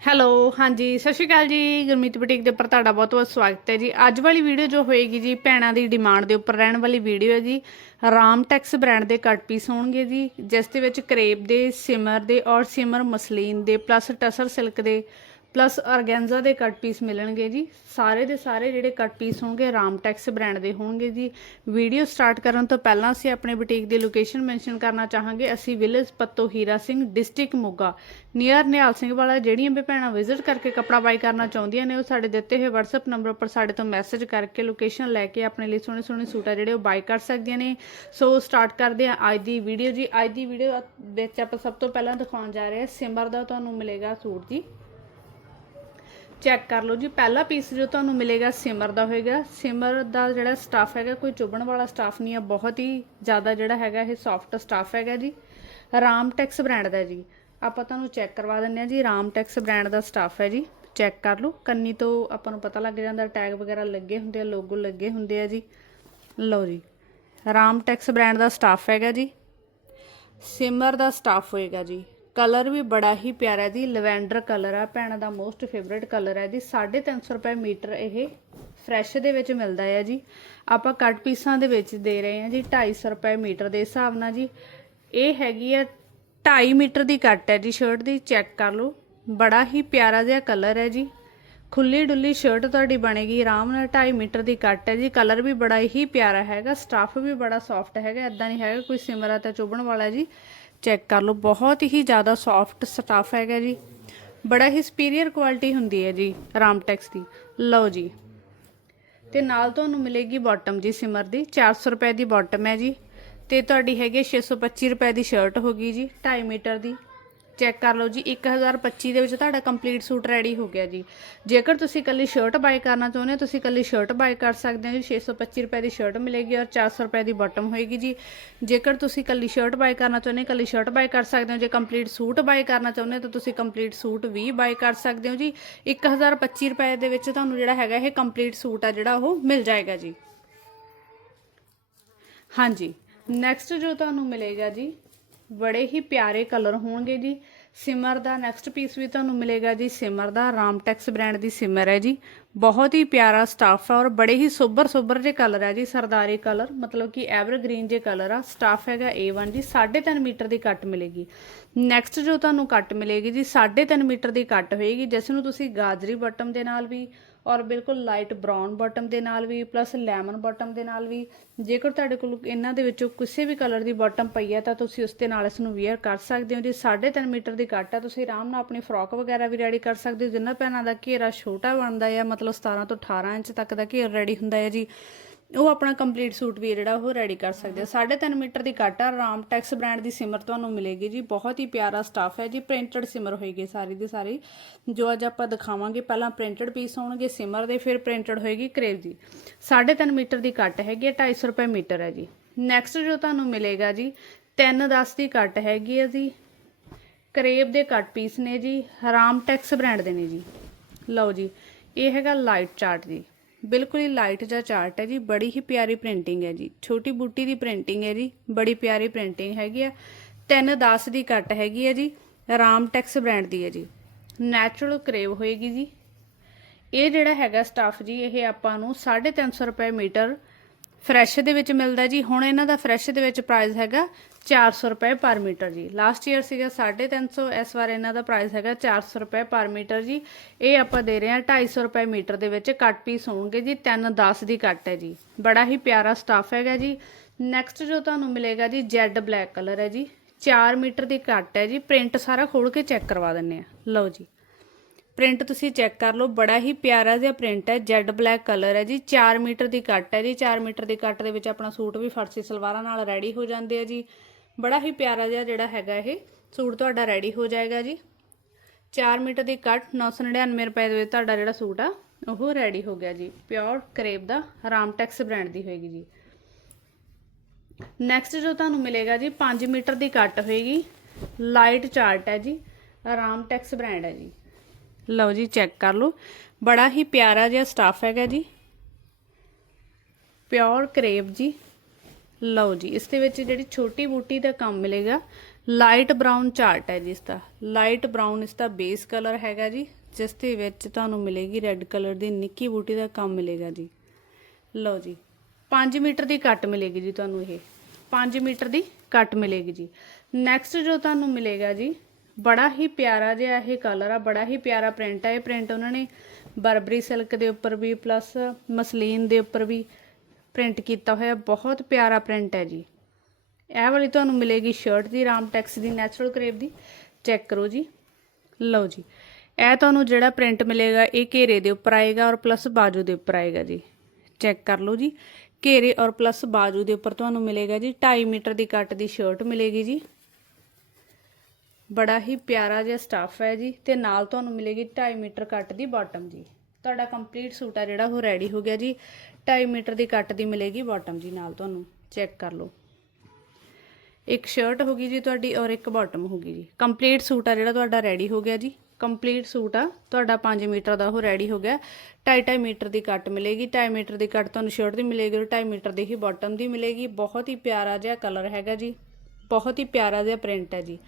Hello, ਹਾਂਜੀ, ਸਤਿ ਸ਼੍ਰੀ ਅਕਾਲ ਜੀ। ਗੁਰਮੀਤ ਬੁਟੀਕ ਦੇ ਉੱਪਰ ਤੁਹਾਡਾ ਬਹੁਤ ਬਹੁਤ ਸਵਾਗਤ ਹੈ ਜੀ। ਅੱਜ ਵਾਲੀ ਵੀਡੀਓ ਜੋ ਹੋਏਗੀ ਜੀ, ਭੈਣਾਂ ਦੀ ਡਿਮਾਂਡ ਦੇ ਉੱਪਰ ਰਹਿਣ ਵਾਲੀ ਵੀਡੀਓ ਹੈ ਜੀ। ਰਾਮ ਟੈਕਸ ਬ੍ਰਾਂਡ ਦੇ ਕੱਟ ਪੀਸ ਹੋਣਗੇ ਜੀ, ਜਿਸ ਦੇ ਵਿੱਚ ਕਰੇਪ ਦੇ, ਸਿਮਰ ਦੇ ਔਰ ਸਿਮਰ ਮਸਲੀਨ ਦੇ ਪਲੱਸ ਟਸਰ ਸਿਲਕ ਦੇ ਪਲੱਸ ਆਰਗੈਂਜ਼ਾ ਦੇ ਕੱਟ ਪੀਸ ਮਿਲਣਗੇ ਜੀ। ਸਾਰੇ ਦੇ ਸਾਰੇ ਜਿਹੜੇ ਕੱਟ ਪੀਸ ਹੋਣਗੇ ਰਾਮਟੈਕਸ ਬ੍ਰਾਂਡ ਦੇ ਹੋਣਗੇ ਜੀ। ਵੀਡੀਓ ਸਟਾਰਟ ਕਰਨ ਤੋਂ ਪਹਿਲਾਂ ਅਸੀਂ ਆਪਣੇ ਬੁਟੀਕ ਦੀ ਲੋਕੇਸ਼ਨ ਮੈਂਸ਼ਨ ਕਰਨਾ ਚਾਹਾਂਗੇ। ਅਸੀਂ village Patto Hira Singh district Moga near Nihal Singh Wala, ਜਿਹੜੀਆਂ ਵੀ ਭੈਣਾਂ ਵਿਜ਼ਿਟ ਕਰਕੇ ਕੱਪੜਾ ਬਾਈ ਕਰਨਾ ਚਾਹੁੰਦੀਆਂ ਨੇ, ਉਹ ਸਾਡੇ ਦਿੱਤੇ ਹੋਏ WhatsApp ਨੰਬਰ ਉੱਪਰ ਸਾਡੇ ਤੋਂ ਮੈਸੇਜ ਕਰਕੇ ਲੋਕੇਸ਼ਨ ਲੈ ਕੇ ਆਪਣੇ ਲਈ ਸੋਹਣੇ ਸੋਹਣੇ ਸੂਟ ਆ ਜਿਹੜੇ ਉਹ ਬਾਈ ਕਰ ਸਕਦੀਆਂ ਨੇ। ਸੋ ਸਟਾਰਟ ਕਰਦੇ ਹਾਂ ਅੱਜ ਦੀ ਵੀਡੀਓ ਜੀ। ਅੱਜ ਦੀ ਵੀਡੀਓ ਵਿੱਚ ਆਪਾਂ ਸਭ ਤੋਂ ਪਹਿਲਾਂ ਦਿਖਾਉਣ ਜਾ ਰਹੇ ਹਾਂ ਸਿਮਰ ਦਾ ਤੁਹਾਨੂੰ ਮਿਲੇਗਾ ਸੂਟ ਜੀ। ਚੈੱਕ ਕਰ ਲਓ ਜੀ। ਪਹਿਲਾ ਪੀਸ ਜੋ ਤੁਹਾਨੂੰ ਮਿਲੇਗਾ ਸਿਮਰ ਦਾ ਹੋਏਗਾ। ਸਿਮਰ ਦਾ ਜਿਹੜਾ ਸਟਾਫ ਹੈਗਾ, ਕੋਈ ਚੁਭਣ ਵਾਲਾ ਸਟਾਫ ਨਹੀਂ ਆ। ਬਹੁਤ ਹੀ ਜ਼ਿਆਦਾ ਜਿਹੜਾ ਹੈਗਾ ਇਹ ਸੌਫਟ ਸਟਾਫ ਹੈਗਾ ਜੀ। ਰਾਮ ਟੈਕਸ ਬ੍ਰਾਂਡ ਦਾ ਜੀ। ਆਪਾਂ ਤੁਹਾਨੂੰ ਚੈੱਕ ਕਰਵਾ ਦਿੰਨੇ ਆ ਜੀ। ਰਾਮ ਟੈਕਸ ਬ੍ਰਾਂਡ ਦਾ ਸਟਾਫ ਹੈ ਜੀ। ਚੈੱਕ ਕਰ ਲਓ। ਕੰਨੀ ਤੋਂ ਆਪਾਂ ਨੂੰ ਪਤਾ ਲੱਗ ਜਾਂਦਾ, ਟੈਗ ਵਗੈਰਾ ਲੱਗੇ ਹੁੰਦੇ ਆ, ਲੋਗੋ ਲੱਗੇ ਹੁੰਦੇ ਆ ਜੀ। ਲਓ ਜੀ। ਰਾਮ ਟੈਕਸ ਬ੍ਰਾਂਡ ਦਾ ਸਟਾਫ ਹੈਗਾ ਜੀ। ਸਿਮਰ ਦਾ ਸਟਾਫ ਹੋਏਗਾ ਜੀ। ਕਲਰ ਵੀ ਬੜਾ ਹੀ ਪਿਆਰਾ ਜੀ। ਲਵੈਂਡਰ ਕਲਰ ਆ, ਭੈਣਾਂ ਦਾ ਮੋਸਟ ਫੇਵਰਿਟ ਕਲਰ ਹੈ ਜੀ। 350 ਰੁਪਏ ਮੀਟਰ ਇਹ ਫਰੈਸ਼ ਦੇ ਵਿੱਚ ਮਿਲਦਾ ਹੈ ਜੀ। ਆਪਾਂ ਕੱਟ ਪੀਸਾਂ ਦੇ ਵਿੱਚ ਦੇ ਰਹੇ ਹਾਂ ਜੀ 250 ਰੁਪਏ ਮੀਟਰ ਦੇ ਹਿਸਾਬ ਨਾਲ ਜੀ। ਇਹ ਹੈਗੀ ਆ 2.5 ਮੀਟਰ ਦੀ ਕੱਟ ਹੈ ਜੀ ਸ਼ਰਟ ਦੀ। ਚੈੱਕ ਕਰ ਲਓ, ਬੜਾ ਹੀ ਪਿਆਰਾ ਜਿਹਾ ਕਲਰ ਹੈ ਜੀ। ਖੁੱਲੀ ਡੁੱਲੀ ਸ਼ਰਟ ਤੁਹਾਡੀ ਬਣੇਗੀ, ਆਰਾਮ ਨਾਲ 2.5 ਮੀਟਰ ਦੀ ਕੱਟ ਹੈ ਜੀ। ਕਲਰ ਵੀ ਬੜਾ ਹੀ ਪਿਆਰਾ ਹੈਗਾ, ਸਟੱਫ ਵੀ ਬੜਾ ਸੌਫਟ ਹੈਗਾ ਇਦਾਂ ਨਹੀਂ ਹੈਗਾ ਕੋਈ ਸਿਮਰਾ ਤਾਂ ਚੁਭਣ ਵਾਲਾ ਜੀ। ਚੈੱਕ ਕਰ ਲਓ, ਬਹੁਤ ਹੀ ਜ਼ਿਆਦਾ ਸੌਫਟ ਸਟੱਫ ਹੈਗਾ ਜੀ। ਬੜਾ ਹੀ ਸੁਪੀਰੀਅਰ ਕੁਆਲਿਟੀ ਹੁੰਦੀ ਹੈ ਜੀ ਰਾਮਟੈਕਸ ਦੀ। ਲਓ ਜੀ। ਤੇ ਨਾਲ ਤੁਹਾਨੂੰ ਮਿਲੇਗੀ ਬਾਟਮ ਜੀ ਸਿਮਰ ਦੀ। 400 ਰੁਪਏ ਦੀ ਬਾਟਮ ਹੈ ਜੀ। ਤੇ ਤੁਹਾਡੀ ਹੈਗੀ 625 ਰੁਪਏ ਦੀ ਸ਼ਰਟ ਹੋਗੀ ਜੀ 2.5 ਮੀਟਰ ਦੀ। ਚੈੱਕ ਕਰ ਲਓ ਜੀ 1025 ਦੇ ਵਿੱਚ ਤੁਹਾਡਾ ਕੰਪਲੀਟ ਸੂਟ ਰੈਡੀ ਹੋ ਗਿਆ ਜੀ। ਜੇਕਰ ਤੁਸੀਂ ਕੱਲੀ ਸ਼ਰਟ ਬਾਈ ਕਰਨਾ ਚਾਹੁੰਦੇ ਹੋ, ਤੁਸੀਂ ਕੱਲੀ ਸ਼ਰਟ ਬਾਈ ਕਰ ਸਕਦੇ ਹੋ ਜੀ। 625 ਰੁਪਏ ਦੀ ਸ਼ਰਟ ਮਿਲੇਗੀ ਔਰ 400 ਰੁਪਏ ਦੀ ਬਾਟਮ ਹੋਏਗੀ ਜੀ। ਜੇਕਰ ਤੁਸੀਂ ਕੱਲੀ ਸ਼ਰਟ ਬਾਈ ਕਰਨਾ ਚਾਹੁੰਦੇ ਹੋ ਕੱਲੀ ਸ਼ਰਟ ਬਾਈ ਕਰ ਸਕਦੇ ਹੋ। ਜੇ ਕੰਪਲੀਟ ਸੂਟ ਬਾਈ ਕਰਨਾ ਚਾਹੁੰਦੇ ਹੋ, ਤਾਂ ਤੁਸੀਂ ਕੰਪਲੀਟ ਸੂਟ ਵੀ ਬਾਈ ਕਰ ਸਕਦੇ ਹੋ ਜੀ। 1025 ਰੁਪਏ ਦੇ ਵਿੱਚ ਤੁਹਾਨੂੰ ਜਿਹੜਾ ਹੈਗਾ ਇਹ ਕੰਪਲੀਟ ਸੂਟ ਆ, ਜਿਹੜਾ ਉਹ ਮਿਲ ਜਾਏਗਾ ਜੀ। ਹਾਂਜੀ ਨੈਕਸਟ ਜੋ ਤੁਹਾਨੂੰ ਮਿਲੇਗਾ ਜੀ, ਬੜੇ ਹੀ ਪਿਆਰੇ ਕਲਰ ਹੋਣਗੇ ਜੀ। ਸਿਮਰ ਦਾ ਨੈਕਸਟ ਪੀਸ ਵੀ ਤੁਹਾਨੂੰ ਮਿਲੇਗਾ ਜੀ, ਸਿਮਰ ਦਾ ਰਾਮਟੈਕਸ ਬ੍ਰਾਂਡ ਦੀ ਸਿਮਰ ਹੈ ਜੀ। ਬਹੁਤ ਹੀ ਪਿਆਰਾ ਸਟਾਫ ਹੈ ਔਰ ਬੜੇ ਹੀ ਸੋਬਰ ਸੋਬਰ ਜੇ ਕਲਰ ਹੈ ਜੀ, ਸਰਦਾਰੀ ਕਲਰ ਮਤਲਬ ਕਿ ਐਵਰਗ੍ਰੀਨ ਜੇ ਕਲਰ ਆ। ਸਟਾਫ ਹੈਗਾ A1 ਜੀ 3.5 ਮੀਟਰ ਦੀ ਕੱਟ ਮਿਲੇਗੀ। ਨੈਕਸਟ ਜੋ ਤੁਹਾਨੂੰ ਕੱਟ ਮਿਲੇਗੀ ਜੀ 3.5 ਮੀਟਰ ਦੀ ਕੱਟ ਹੋਏਗੀ, ਜਿਸ ਨੂੰ ਤੁਸੀਂ ਗਾਜਰੀ ਬਟਮ ਦੇ ਨਾਲ ਵੀ ਔਰ ਬਿਲਕੁਲ ਲਾਈਟ ਬ੍ਰਾਊਨ ਬਾਟਮ ਦੇ ਨਾਲ ਵੀ ਪਲੱਸ ਲੈਮਨ ਬਾਟਮ ਦੇ ਨਾਲ ਵੀ। ਜੇਕਰ ਤੁਹਾਡੇ ਕੋਲ ਇਹਨਾਂ ਦੇ ਵਿੱਚੋਂ ਕਿਸੇ ਵੀ ਕਲਰ ਦੀ ਬਾਟਮ ਪਈ ਹੈ, ਤਾਂ ਤੁਸੀਂ ਉਸ ਦੇ ਨਾਲ ਇਸ ਨੂੰ ਵੇਅਰ ਕਰ ਸਕਦੇ ਹੋ। ਜੀ 3.5 ਮੀਟਰ ਦੀ ਕੱਟ ਹੈ ਤੁਸੀਂ ਆਰਾਮ ਨਾਲ ਆਪਣੀ ਫਰੋਕ ਵਗੈਰਾ ਵੀ ਰੈਡੀ ਕਰ ਸਕਦੇ ਹੋ। ਜਿੰਨਾ ਪੈਨਾਂ ਦਾ ਘੇਰਾ ਛੋਟਾ ਬਣਦਾ ਹੈ ਮਤਲਬ 17 ਤੋਂ 18 ਇੰਚ ਤੱਕ ਦਾ ਘੇਰ ਰੈਡੀ ਹੁੰਦਾ ਹੈ ਜੀ। ਉਹ ਆਪਣਾ ਕੰਪਲੀਟ ਸੂਟ ਵੀ ਜਿਹੜਾ ਉਹ ਰੈਡੀ ਕਰ ਸਕਦੇ ਆ। 3.5 ਮੀਟਰ ਦੀ ਕੱਟ ਆ। ਰਾਮਟੈਕਸ ਬ੍ਰਾਂਡ ਦੀ ਸਿਮਰ ਤੁਹਾਨੂੰ ਮਿਲੇਗੀ ਜੀ। ਬਹੁਤ ਹੀ ਪਿਆਰਾ ਸਟਾਫ ਹੈ ਜੀ। ਪ੍ਰਿੰਟਡ ਸਿਮਰ ਹੋਏਗੀ ਸਾਰੀ ਦੀ ਸਾਰੀ। ਜੋ ਅੱਜ ਆਪਾਂ ਦਿਖਾਵਾਂਗੇ ਪਹਿਲਾਂ ਪ੍ਰਿੰਟਡ ਪੀਸ ਹੋਣਗੇ ਸਿਮਰ ਦੇ ਫਿਰ ਪ੍ਰਿੰਟਡ ਹੋਏਗੀ ਕਰੇਵ ਦੀ। 3.5 ਮੀਟਰ ਦੀ ਕੱਟ ਹੈਗੀ ਹੈ 250 ਰੁਪਏ ਮੀਟਰ ਹੈ ਜੀ। ਨੈਕਸਟ ਜੋ ਤੁਹਾਨੂੰ ਮਿਲੇਗਾ ਜੀ 3.10 ਦੀ ਕੱਟ ਹੈਗੀ ਹੈ ਜੀ। ਕਰੇਵ ਦੇ ਕੱਟ ਪੀਸ ਨੇ ਜੀ। ਰਾਮਟੈਕਸ ਬ੍ਰਾਂਡ ਦੇ ਨੇ ਜੀ। ਲਓ ਜੀ ਇਹ ਹੈਗਾ ਲਾਈਟ ਚਾਰਟ ਜੀ। ਬਿਲਕੁਲ ਹੀ ਲਾਈਟ ਜਿਹਾ ਚਾਰਟ ਹੈ ਜੀ, ਬੜੀ ਹੀ ਪਿਆਰੀ ਪ੍ਰਿੰਟਿੰਗ ਹੈ ਜੀ। ਛੋਟੀ ਬੂਟੀ ਦੀ ਪ੍ਰਿੰਟਿੰਗ ਹੈ ਜੀ, ਬੜੀ ਪਿਆਰੀ ਪ੍ਰਿੰਟਿੰਗ ਹੈਗੀ ਆ। 310 ਦੀ ਕੱਟ ਹੈਗੀ ਹੈ ਜੀ ਰਾਮਟੈਕਸ ਬ੍ਰਾਂਡ ਦੀ ਹੈ ਜੀ। ਨੈਚੁਰਲ ਕਰੇਵ ਹੋਏਗੀ ਜੀ। ਇਹ ਜਿਹੜਾ ਹੈਗਾ ਸਟਾਫ ਜੀ, ਇਹ ਆਪਾਂ ਨੂੰ 350 ਰੁਪਏ ਮੀਟਰ ਫਰੈਸ਼ ਦੇ ਵਿੱਚ ਮਿਲਦਾ ਜੀ। ਹੁਣ ਇਹਨਾਂ ਦਾ ਫਰੈਸ਼ ਦੇ ਵਿੱਚ ਪ੍ਰਾਈਸ ਹੈਗਾ 400 ਰੁਪਏ ਪਰ ਮੀਟਰ ਜੀ। ਲਾਸਟ ਈਅਰ ਸੀਗਾ 350 ਇਸ ਵਾਰ ਇਹਨਾਂ ਦਾ ਪ੍ਰਾਈਸ ਹੈਗਾ 400 ਰੁਪਏ ਪਰ ਮੀਟਰ ਜੀ। ਇਹ ਆਪਾਂ ਦੇ ਰਹੇ ਹਾਂ 250 ਰੁਪਏ ਮੀਟਰ ਦੇ ਵਿੱਚ ਕੱਟ ਪੀਸ ਹੋਣਗੇ ਜੀ 310 ਦੀ ਕੱਟ ਹੈ ਜੀ। ਬੜਾ ਹੀ ਪਿਆਰਾ ਸਟਾਫ ਹੈਗਾ ਜੀ। ਨੈਕਸਟ ਜੋ ਤੁਹਾਨੂੰ ਮਿਲੇਗਾ ਜੀ ਜੈਡ ਬਲੈਕ ਕਲਰ ਹੈ ਜੀ। 4 ਮੀਟਰ ਦੀ ਕੱਟ ਹੈ ਜੀ। ਪ੍ਰਿੰਟ ਸਾਰਾ ਖੋਲ ਕੇ ਚੈੱਕ ਕਰਵਾ ਦਿੰਨੇ ਆ ਲਓ ਜੀ। ਪ੍ਰਿੰਟ ਤੁਸੀਂ ਚੈੱਕ ਕਰ ਲਓ, ਬੜਾ ਹੀ ਪਿਆਰਾ ਜਿਹਾ ਪ੍ਰਿੰਟ ਹੈ। ਜੈਡ ਬਲੈਕ ਕਲਰ ਹੈ ਜੀ। 4 ਮੀਟਰ ਦੀ ਕੱਟ ਹੈ ਜੀ। 4 ਮੀਟਰ ਦੀ ਕੱਟ ਦੇ ਵਿੱਚ ਆਪਣਾ ਸੂਟ ਵੀ ਫਰਸੀ ਸਲਵਾਰਾਂ ਨਾਲ ਰੈਡੀ ਹੋ ਜਾਂਦੇ ਆ ਜੀ। ਬੜਾ ਹੀ ਪਿਆਰਾ ਜਿਹਾ ਜਿਹੜਾ ਹੈਗਾ ਇਹ ਸੂਟ ਤੁਹਾਡਾ ਰੈਡੀ ਹੋ ਜਾਏਗਾ ਜੀ। 4 ਮੀਟਰ ਦੀ ਕੱਟ 999 ਰੁਪਏ ਦੇ ਵਿੱਚ ਤੁਹਾਡਾ ਜਿਹੜਾ ਸੂਟ ਆ, ਉਹ ਰੈਡੀ ਹੋ ਗਿਆ ਜੀ। ਪਿਓਰ ਕਰੇਬ ਦਾ, ਰਾਮਟੈਕਸ ਬ੍ਰਾਂਡ ਦੀ ਹੋਏਗੀ ਜੀ। ਨੈਕਸਟ ਜੋ ਤੁਹਾਨੂੰ ਮਿਲੇਗਾ ਜੀ 5 ਮੀਟਰ ਦੀ ਕੱਟ ਹੋਏਗੀ। ਲਾਈਟ ਚਾਰਟ ਹੈ ਜੀ, ਰਾਮਟੈਕਸ ਬ੍ਰਾਂਡ ਹੈ ਜੀ। ਲਓ ਜੀ ਚੈੱਕ ਕਰ ਲਓ। ਬੜਾ ਹੀ ਪਿਆਰਾ ਜਿਹਾ ਸਟਾਫ ਹੈਗਾ ਜੀ। ਪਿਓਰ ਕਰੇਬ ਜੀ। ਲਓ ਜੀ, ਇਸ ਦੇ ਵਿੱਚ ਜਿਹੜੀ ਛੋਟੀ ਬੂਟੀ ਦਾ ਕੰਮ ਮਿਲੇਗਾ ਲਾਈਟ ਬਰਾਊਨ ਚਾਰਟ ਹੈ ਜੀ ਇਸ ਦਾ ਲਾਈਟ ਬਰਾਊਨ ਇਸ ਦਾ ਬੇਸ ਕਲਰ ਹੈਗਾ ਜੀ, ਜਿਸ ਦੇ ਵਿੱਚ ਤੁਹਾਨੂੰ ਮਿਲੇਗੀ ਰੈੱਡ ਕਲਰ ਦੀ ਨਿੱਕੀ ਬੂਟੀ ਦਾ ਕੰਮ ਮਿਲੇਗਾ ਜੀ। ਲਓ ਜੀ 5 ਮੀਟਰ ਦੀ ਕੱਟ ਮਿਲੇਗੀ ਜੀ ਤੁਹਾਨੂੰ ਇਹ। 5 ਮੀਟਰ ਦੀ ਕੱਟ ਮਿਲੇਗੀ ਜੀ। ਨੈਕਸਟ ਜੋ ਤੁਹਾਨੂੰ ਮਿਲੇਗਾ ਜੀ, ਬੜਾ ਹੀ ਪਿਆਰਾ ਜਿਹਾ ਇਹ ਕਲਰ ਆ, ਬੜਾ ਹੀ ਪਿਆਰਾ ਪ੍ਰਿੰਟ ਆ। ਇਹ ਪ੍ਰਿੰਟ ਉਹਨਾਂ ਨੇ ਬਰਬਰੀ ਸਿਲਕ ਦੇ ਉੱਪਰ ਵੀ ਪਲੱਸ ਮਸਲੀਨ ਦੇ ਉੱਪਰ ਵੀ ਪ੍ਰਿੰਟ ਕੀਤਾ ਹੋਇਆ, ਬਹੁਤ ਪਿਆਰਾ ਪ੍ਰਿੰਟ ਹੈ ਜੀ। ਇਹ ਵਾਲੀ ਤੁਹਾਨੂੰ ਮਿਲੇਗੀ ਸ਼ਰਟ ਦੀ, ਰਾਮ ਟੈਕਸ ਦੀ ਨੈਚੁਰਲ ਕਰੇਪ ਦੀ। ਚੈੱਕ ਕਰੋ ਜੀ। ਲਓ ਜੀ। ਇਹ ਤੁਹਾਨੂੰ ਜਿਹੜਾ ਪ੍ਰਿੰਟ ਮਿਲੇਗਾ, ਇਹ ਘੇਰੇ ਦੇ ਉੱਪਰ ਆਏਗਾ ਔਰ ਪਲੱਸ ਬਾਜੂ ਦੇ ਉੱਪਰ ਆਏਗਾ ਜੀ। ਚੈੱਕ ਕਰ ਲਓ ਜੀ। ਘੇਰੇ ਔਰ ਪਲੱਸ ਬਾਜੂ ਦੇ ਉੱਪਰ ਤੁਹਾਨੂੰ ਮਿਲੇਗਾ ਜੀ। 2.5 ਮੀਟਰ ਦੀ ਕੱਟ ਦੀ ਸ਼ਰਟ ਮਿਲੇਗੀ ਜੀ। ਬੜਾ ਹੀ ਪਿਆਰਾ ਜਿਹਾ ਸਟੱਫ ਹੈ ਜੀ। ਤੇ ਨਾਲ ਤੁਹਾਨੂੰ ਮਿਲੇਗੀ 2.5 ਮੀਟਰ ਕੱਟ ਦੀ ਬਾਟਮ ਜੀ। ਤੁਹਾਡਾ ਕੰਪਲੀਟ ਸੂਟ ਆ ਜਿਹੜਾ, ਉਹ ਰੈਡੀ ਹੋ ਗਿਆ ਜੀ। 2.5 ਮੀਟਰ ਦੀ ਕੱਟ ਦੀ ਮਿਲੇਗੀ ਬਾਟਮ ਜੀ ਨਾਲ, ਤੁਹਾਨੂੰ ਚੈੱਕ ਕਰ ਲਓ। ਇੱਕ ਸ਼ਰਟ ਹੋਗੀ ਜੀ ਤੁਹਾਡੀ ਔਰ ਇੱਕ ਬਾਟਮ ਹੋਗੀ ਜੀ। ਕੰਪਲੀਟ ਸੂਟ ਆ ਜਿਹੜਾ, ਤੁਹਾਡਾ ਰੈਡੀ ਹੋ ਗਿਆ ਜੀ। ਕੰਪਲੀਟ ਸੂਟ ਆ, ਤੁਹਾਡਾ 5 ਮੀਟਰ ਦਾ, ਉਹ ਰੈਡੀ ਹੋ ਗਿਆ। 2.5 ਮੀਟਰ ਦੀ ਕੱਟ ਮਿਲੇਗੀ। 2.5 ਮੀਟਰ ਦੀ ਕੱਟ ਤੁਹਾਨੂੰ ਸ਼ਰਟ ਦੀ ਮਿਲੇਗੀ ਔਰ 2.5 ਮੀਟਰ ਦੀ ਹੀ ਬਾਟਮ ਦੀ ਮਿਲੇਗੀ। ਬਹੁਤ ਹੀ ਪਿਆਰਾ ਜਿਹਾ ਕਲਰ ਹੈਗਾ ਜੀ। ਬਹੁਤ ਹੀ ਪਿਆਰਾ ਜਿਹਾ ਪ੍ਰਿੰਟ ਹੈ ਜੀ।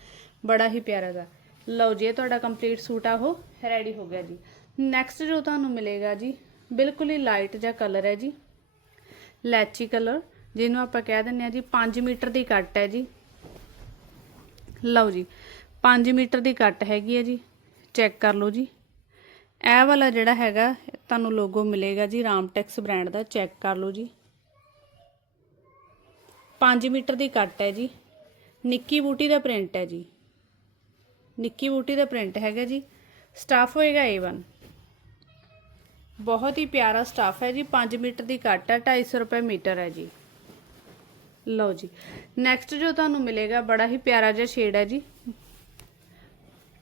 ਬੜਾ ਹੀ ਪਿਆਰਾ ਜਿਹਾ। ਲਓ ਜੀ, ਇਹ ਤੁਹਾਡਾ ਕੰਪਲੀਟ ਸੂਟ ਆ, ਉਹ ਰੈਡੀ ਹੋ ਗਿਆ ਜੀ। ਨੈਕਸਟ ਜੋ ਤੁਹਾਨੂੰ ਮਿਲੇਗਾ ਜੀ, ਬਿਲਕੁਲ ਹੀ ਲਾਈਟ ਜਿਹਾ ਕਲਰ ਹੈ ਜੀ। ਲੈਚੀ ਕਲਰ ਜਿਹਨੂੰ ਆਪਾਂ ਕਹਿ ਦਿੰਦੇ ਆ ਜੀ 5 ਮੀਟਰ ਦੀ ਕੱਟ ਹੈ ਜੀ। ਲਓ ਜੀ 5 ਮੀਟਰ ਦੀ ਕੱਟ ਹੈਗੀ ਹੈ ਜੀ। ਚੈੱਕ ਕਰ ਲਓ ਜੀ। ਇਹ ਵਾਲਾ ਜਿਹੜਾ ਹੈਗਾ, ਤੁਹਾਨੂੰ ਲੋਗੋ ਮਿਲੇਗਾ ਜੀ ਰਾਮਟੈਕਸ ਬ੍ਰਾਂਡ ਦਾ। ਚੈੱਕ ਕਰ ਲਓ ਜੀ। 5 ਮੀਟਰ ਦੀ ਕੱਟ ਹੈ ਜੀ। ਨਿੱਕੀ ਬੂਟੀ ਦਾ ਪ੍ਰਿੰਟ ਹੈ ਜੀ। ਨਿੱਕੀ ਬੂਟੀ ਦਾ ਪ੍ਰਿੰਟ ਹੈਗਾ ਜੀ। ਸਟਾਫ ਹੋਏਗਾ A1 ਬਹੁਤ ਹੀ ਪਿਆਰਾ ਸਟਾਫ ਹੈ ਜੀ। 5 ਮੀਟਰ ਦੀ ਕੱਟ ਹੈ 250 ਰੁਪਏ ਮੀਟਰ ਹੈ ਜੀ। ਲਓ ਜੀ ਨੈਕਸਟ ਜੋ ਤੁਹਾਨੂੰ ਮਿਲੇਗਾ, ਬੜਾ ਹੀ ਪਿਆਰਾ ਜਿਹਾ ਸ਼ੇਡ ਹੈ ਜੀ।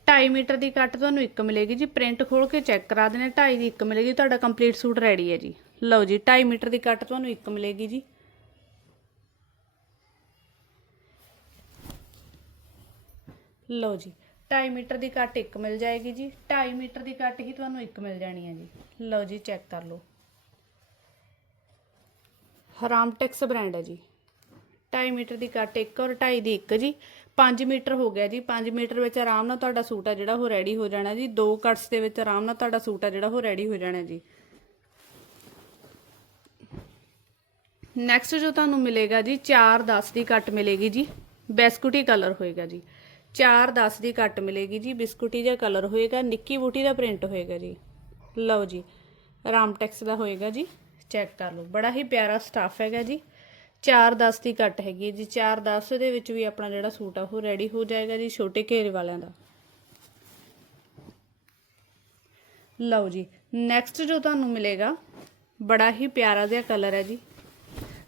2.5 ਮੀਟਰ ਦੀ ਕੱਟ ਤੁਹਾਨੂੰ ਇੱਕ ਮਿਲੇਗੀ ਜੀ। ਪ੍ਰਿੰਟ ਖੋਲ ਕੇ ਚੈੱਕ ਕਰਾ ਦੇਣਾ 2.5 ਦੀ ਇੱਕ ਮਿਲੇਗੀ, ਤੁਹਾਡਾ ਕੰਪਲੀਟ ਸੂਟ ਰੈਡੀ ਹੈ ਜੀ। ਲਓ ਜੀ 2.5 ਮੀਟਰ ਦੀ ਕੱਟ ਤੁਹਾਨੂੰ ਇੱਕ ਮਿਲੇਗੀ ਜੀ। ਲਓ ਜੀ 2.5 ਮੀਟਰ ਦੀ ਕੱਟ ਇੱਕ ਮਿਲ ਜਾਏਗੀ ਜੀ। 2.5 ਮੀਟਰ ਦੀ ਕੱਟ ਹੀ ਤੁਹਾਨੂੰ ਇੱਕ ਮਿਲ ਜਾਣੀ ਹੈ ਜੀ। ਲਓ ਜੀ ਚੈੱਕ ਕਰ ਲਓ। ਹਰਾਮਟੈਕਸ ਬ੍ਰਾਂਡ ਹੈ ਜੀ। 2.5 ਮੀਟਰ ਦੀ ਕੱਟ ਇੱਕ ਔਰ 2.5 ਦੀ ਇੱਕ ਜੀ। 5 ਮੀਟਰ ਹੋ ਗਿਆ ਜੀ। 5 ਮੀਟਰ ਵਿੱਚ ਆਰਾਮ ਨਾਲ ਤੁਹਾਡਾ ਸੂਟ ਆ ਜਿਹੜਾ ਉਹ ਰੈਡੀ ਹੋ ਜਾਣਾ ਜੀ। ਦੋ ਕੱਟਸ ਦੇ ਵਿੱਚ ਆਰਾਮ ਨਾਲ ਤੁਹਾਡਾ ਸੂਟ ਆ ਜਿਹੜਾ ਉਹ ਰੈਡੀ ਹੋ ਜਾਣਾ ਜੀ। ਨੈਕਸਟ ਜੋ ਤੁਹਾਨੂੰ ਮਿਲੇਗਾ ਜੀ 4 10 ਦੀ ਕੱਟ ਮਿਲੇਗੀ ਜੀ। ਬੈਸਕੁਟੀ ਕਲਰ ਹੋਏਗਾ ਜੀ। 4 10 ਦੀ ਕੱਟ ਮਿਲੇਗੀ ਜੀ, ਬਿਸਕੁਟੀ ਜਿਹਾ ਕਲਰ ਹੋਏਗਾ, ਨਿੱਕੀ ਬੂਟੀ ਦਾ ਪ੍ਰਿੰਟ ਹੋਏਗਾ ਜੀ। ਲਓ ਜੀ ਰਾਮਟੈਕਸ ਦਾ ਹੋਏਗਾ ਜੀ ਚੈੱਕ ਕਰ ਲਓ। ਬੜਾ ਹੀ ਪਿਆਰਾ ਸਟਾਫ ਹੈਗਾ ਜੀ। 4 10 ਦੀ ਕੱਟ ਹੈਗੀ ਹੈ ਜੀ। 4 10 ਦੇ ਵਿੱਚ ਵੀ ਆਪਣਾ ਜਿਹੜਾ ਸੂਟ ਆ, ਉਹ ਰੈਡੀ ਹੋ ਜਾਏਗਾ ਜੀ ਛੋਟੇ ਘੇਰੇ ਵਾਲਿਆਂ ਦਾ। ਲਓ ਜੀ ਨੈਕਸਟ ਜੋ ਤੁਹਾਨੂੰ ਮਿਲੇਗਾ, ਬੜਾ ਹੀ ਪਿਆਰਾ ਜਿਹਾ ਕਲਰ ਹੈ ਜੀ।